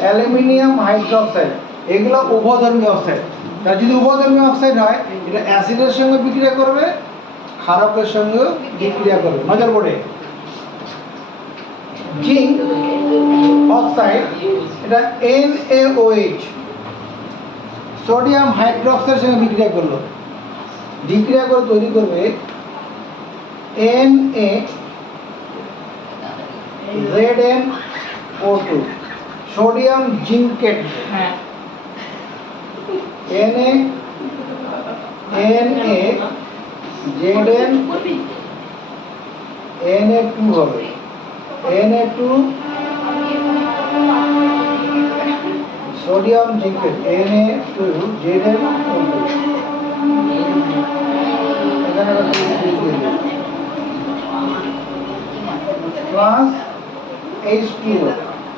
aluminium hydroxide, এগুলো উভধর্মী অক্সাইড। তার যদি উভধর্মী অক্সাইড হয়, এটা অ্যাসিডের সঙ্গে বিক্রিয়া করবে, ক্ষারকের সঙ্গে বিক্রিয়া করবে। নজর বোর্ডে জিঙ্ক অক্সাইড, এটা NaOH, সোডিয়াম হাইড্রোক্সাইডের সঙ্গে বিক্রিয়া করে তৈরি করবে NaZnO2, সোডিয়াম জিঙ্কেট, হ্যাঁ। Na Zn Na2 হবে Na2 সোডিয়াম জিঙ্কেট Na2 Zn এখানে প্লাস H2O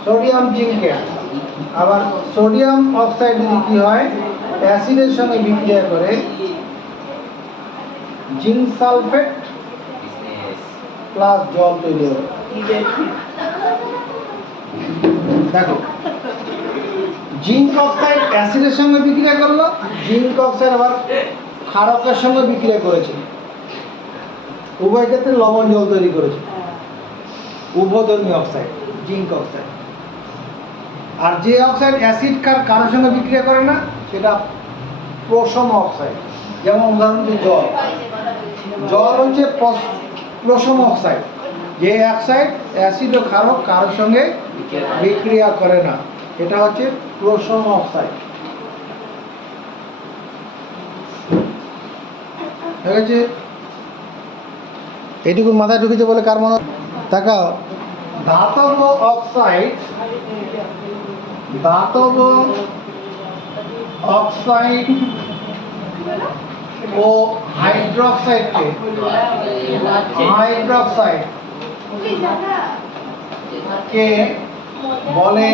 সোডিয়াম জিঙ্কেট। আবার সোডিয়াম অক্সাইড যদি কি হয় অ্যাসিডের সঙ্গে বিক্রিয়া করে জিঙ্ক সালফেট প্লাস জল তৈরি হবে। দেখো জিঙ্ক অক্সাইড অ্যাসিডের সঙ্গে বিক্রিয়া করলো, জিঙ্ক অক্সাইড আবার ক্ষারকের সঙ্গে বিক্রিয়া করেছে, উভয় ক্ষেত্রে লবণ জল তৈরি করেছে, উভধর্মী অক্সাইড জিঙ্ক অক্সাইড। আর যে অক্সাইড অ্যাসিড কারোর সঙ্গে বিক্রিয়া করে না সেটা প্রশম অক্সাইড। যেমন উদাহরণ দিই জল, জল হচ্ছে প্রশম অক্সাইড, যে অক্সাইড অ্যাসিড ও ক্ষারক কারোর সঙ্গে বিক্রিয়া করে না, এটা হচ্ছে প্রশম অক্সাইড। ঠিক আছে, এইটুকু মাথায় ঢুকেছে বলে কার মনে তাকাও। ধাতব অক্সাইড, ধাতব অক্সাইড ও হাইড্রোক্সাইডকে হাইড্রোক্সাইড কে বলে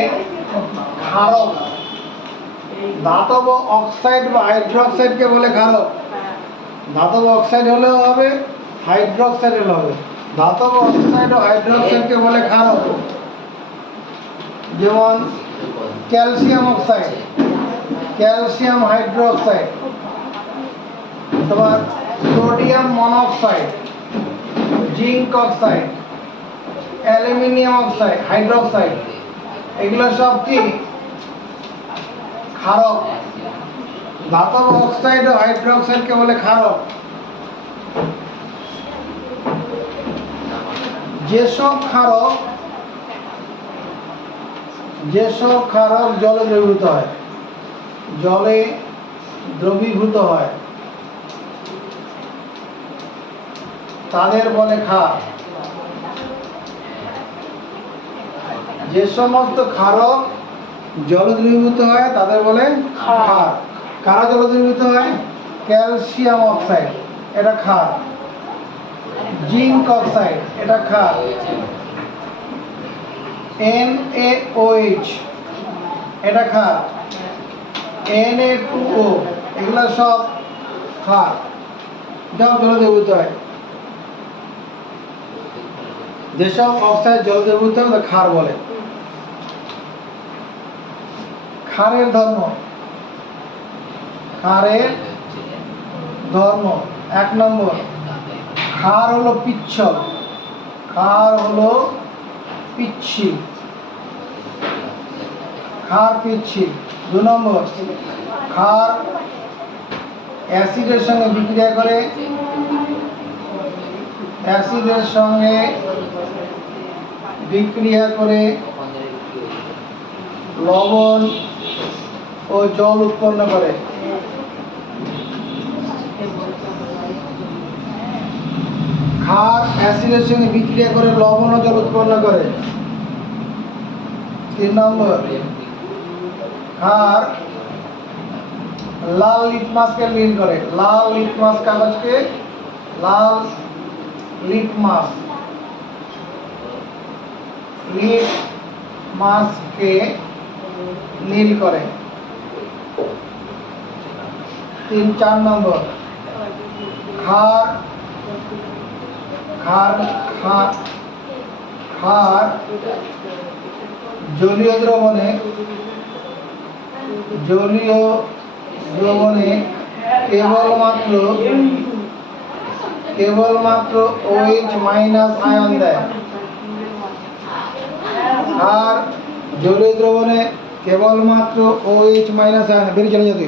ক্ষারক। ধাতব অক্সাইড বা হাইড্রোক্সাইডকে বলে ক্ষারক। ধাতব অক্সাইড হলেও হবে, হাইড্রোক্সাইড হলেও হবে। ধাতব অক্সাইড ও হাইড্রোক্সাইডকে বলে ক্ষারক। যেমন ক্যালসিয়াম অক্সাইড, ক্যালসিয়াম হাইড্রোক্সাইড, তোমার sodium monoxide, zinc oxide, aluminium oxide hydroxide, এগুলো সব কি ক্ষারক। ধাতব অক্সাইড ও হাইড্রোক্সাইডকে বলে ক্ষারক। যেসব ক্ষারক জলে দ্রবীভূত হয়, জলে দ্রবীভূত হয় তাদের বলে ক্ষার। যে সমস্ত ক্ষারক জলে দ্রবীভূত হয় তাদের বলে ক্ষার। কারা জলে দ্রবীভূত হয়? ক্যালসিয়াম অক্সাইড, এটা ক্ষার। জিঙ্ক অক্সাইড, এটা ক্ষার। NaOH, এটা ক্ষার। Na2O, এগুলো সব ক্ষার, সব জলে দ্রবীভূত হয়। যেসব অক্সাইড জলে দ্রবীভূত হয় তাকে ক্ষার বলে। ক্ষারের ধর্ম, ক্ষারের ধর্ম 1 নম্বর, ক্ষার হলো পিচ্ছল, ক্ষার হলো পিচ্ছিল, ক্ষার পিচ্ছিল। 2 নম্বর, ক্ষার অ্যাসিডের সঙ্গে বিক্রিয়া করে, অ্যাসিডের সঙ্গে বিক্রিয়া করে লবণ ও জল উৎপন্ন করে। ক্ষার অ্যাসিডের সঙ্গে বিক্রিয়া করে লবণ ও জল উৎপন্ন করে। 3 নম্বর, ক্ষার লাল লিটমাসকে লিন করে, লাল লিটমাস কাগজকে, লাল লিটমাসকে নীল করে। 4 নম্বর, ক্ষার জলীয় দ্রবণে কেবলমাত্র OH মাইনাস আয়ন দেয়। ক্ষার জলীয় দ্রবণে কেবলমাত্র OH মাইনাস আয়ন, বেরিয়ে চলে যাবে।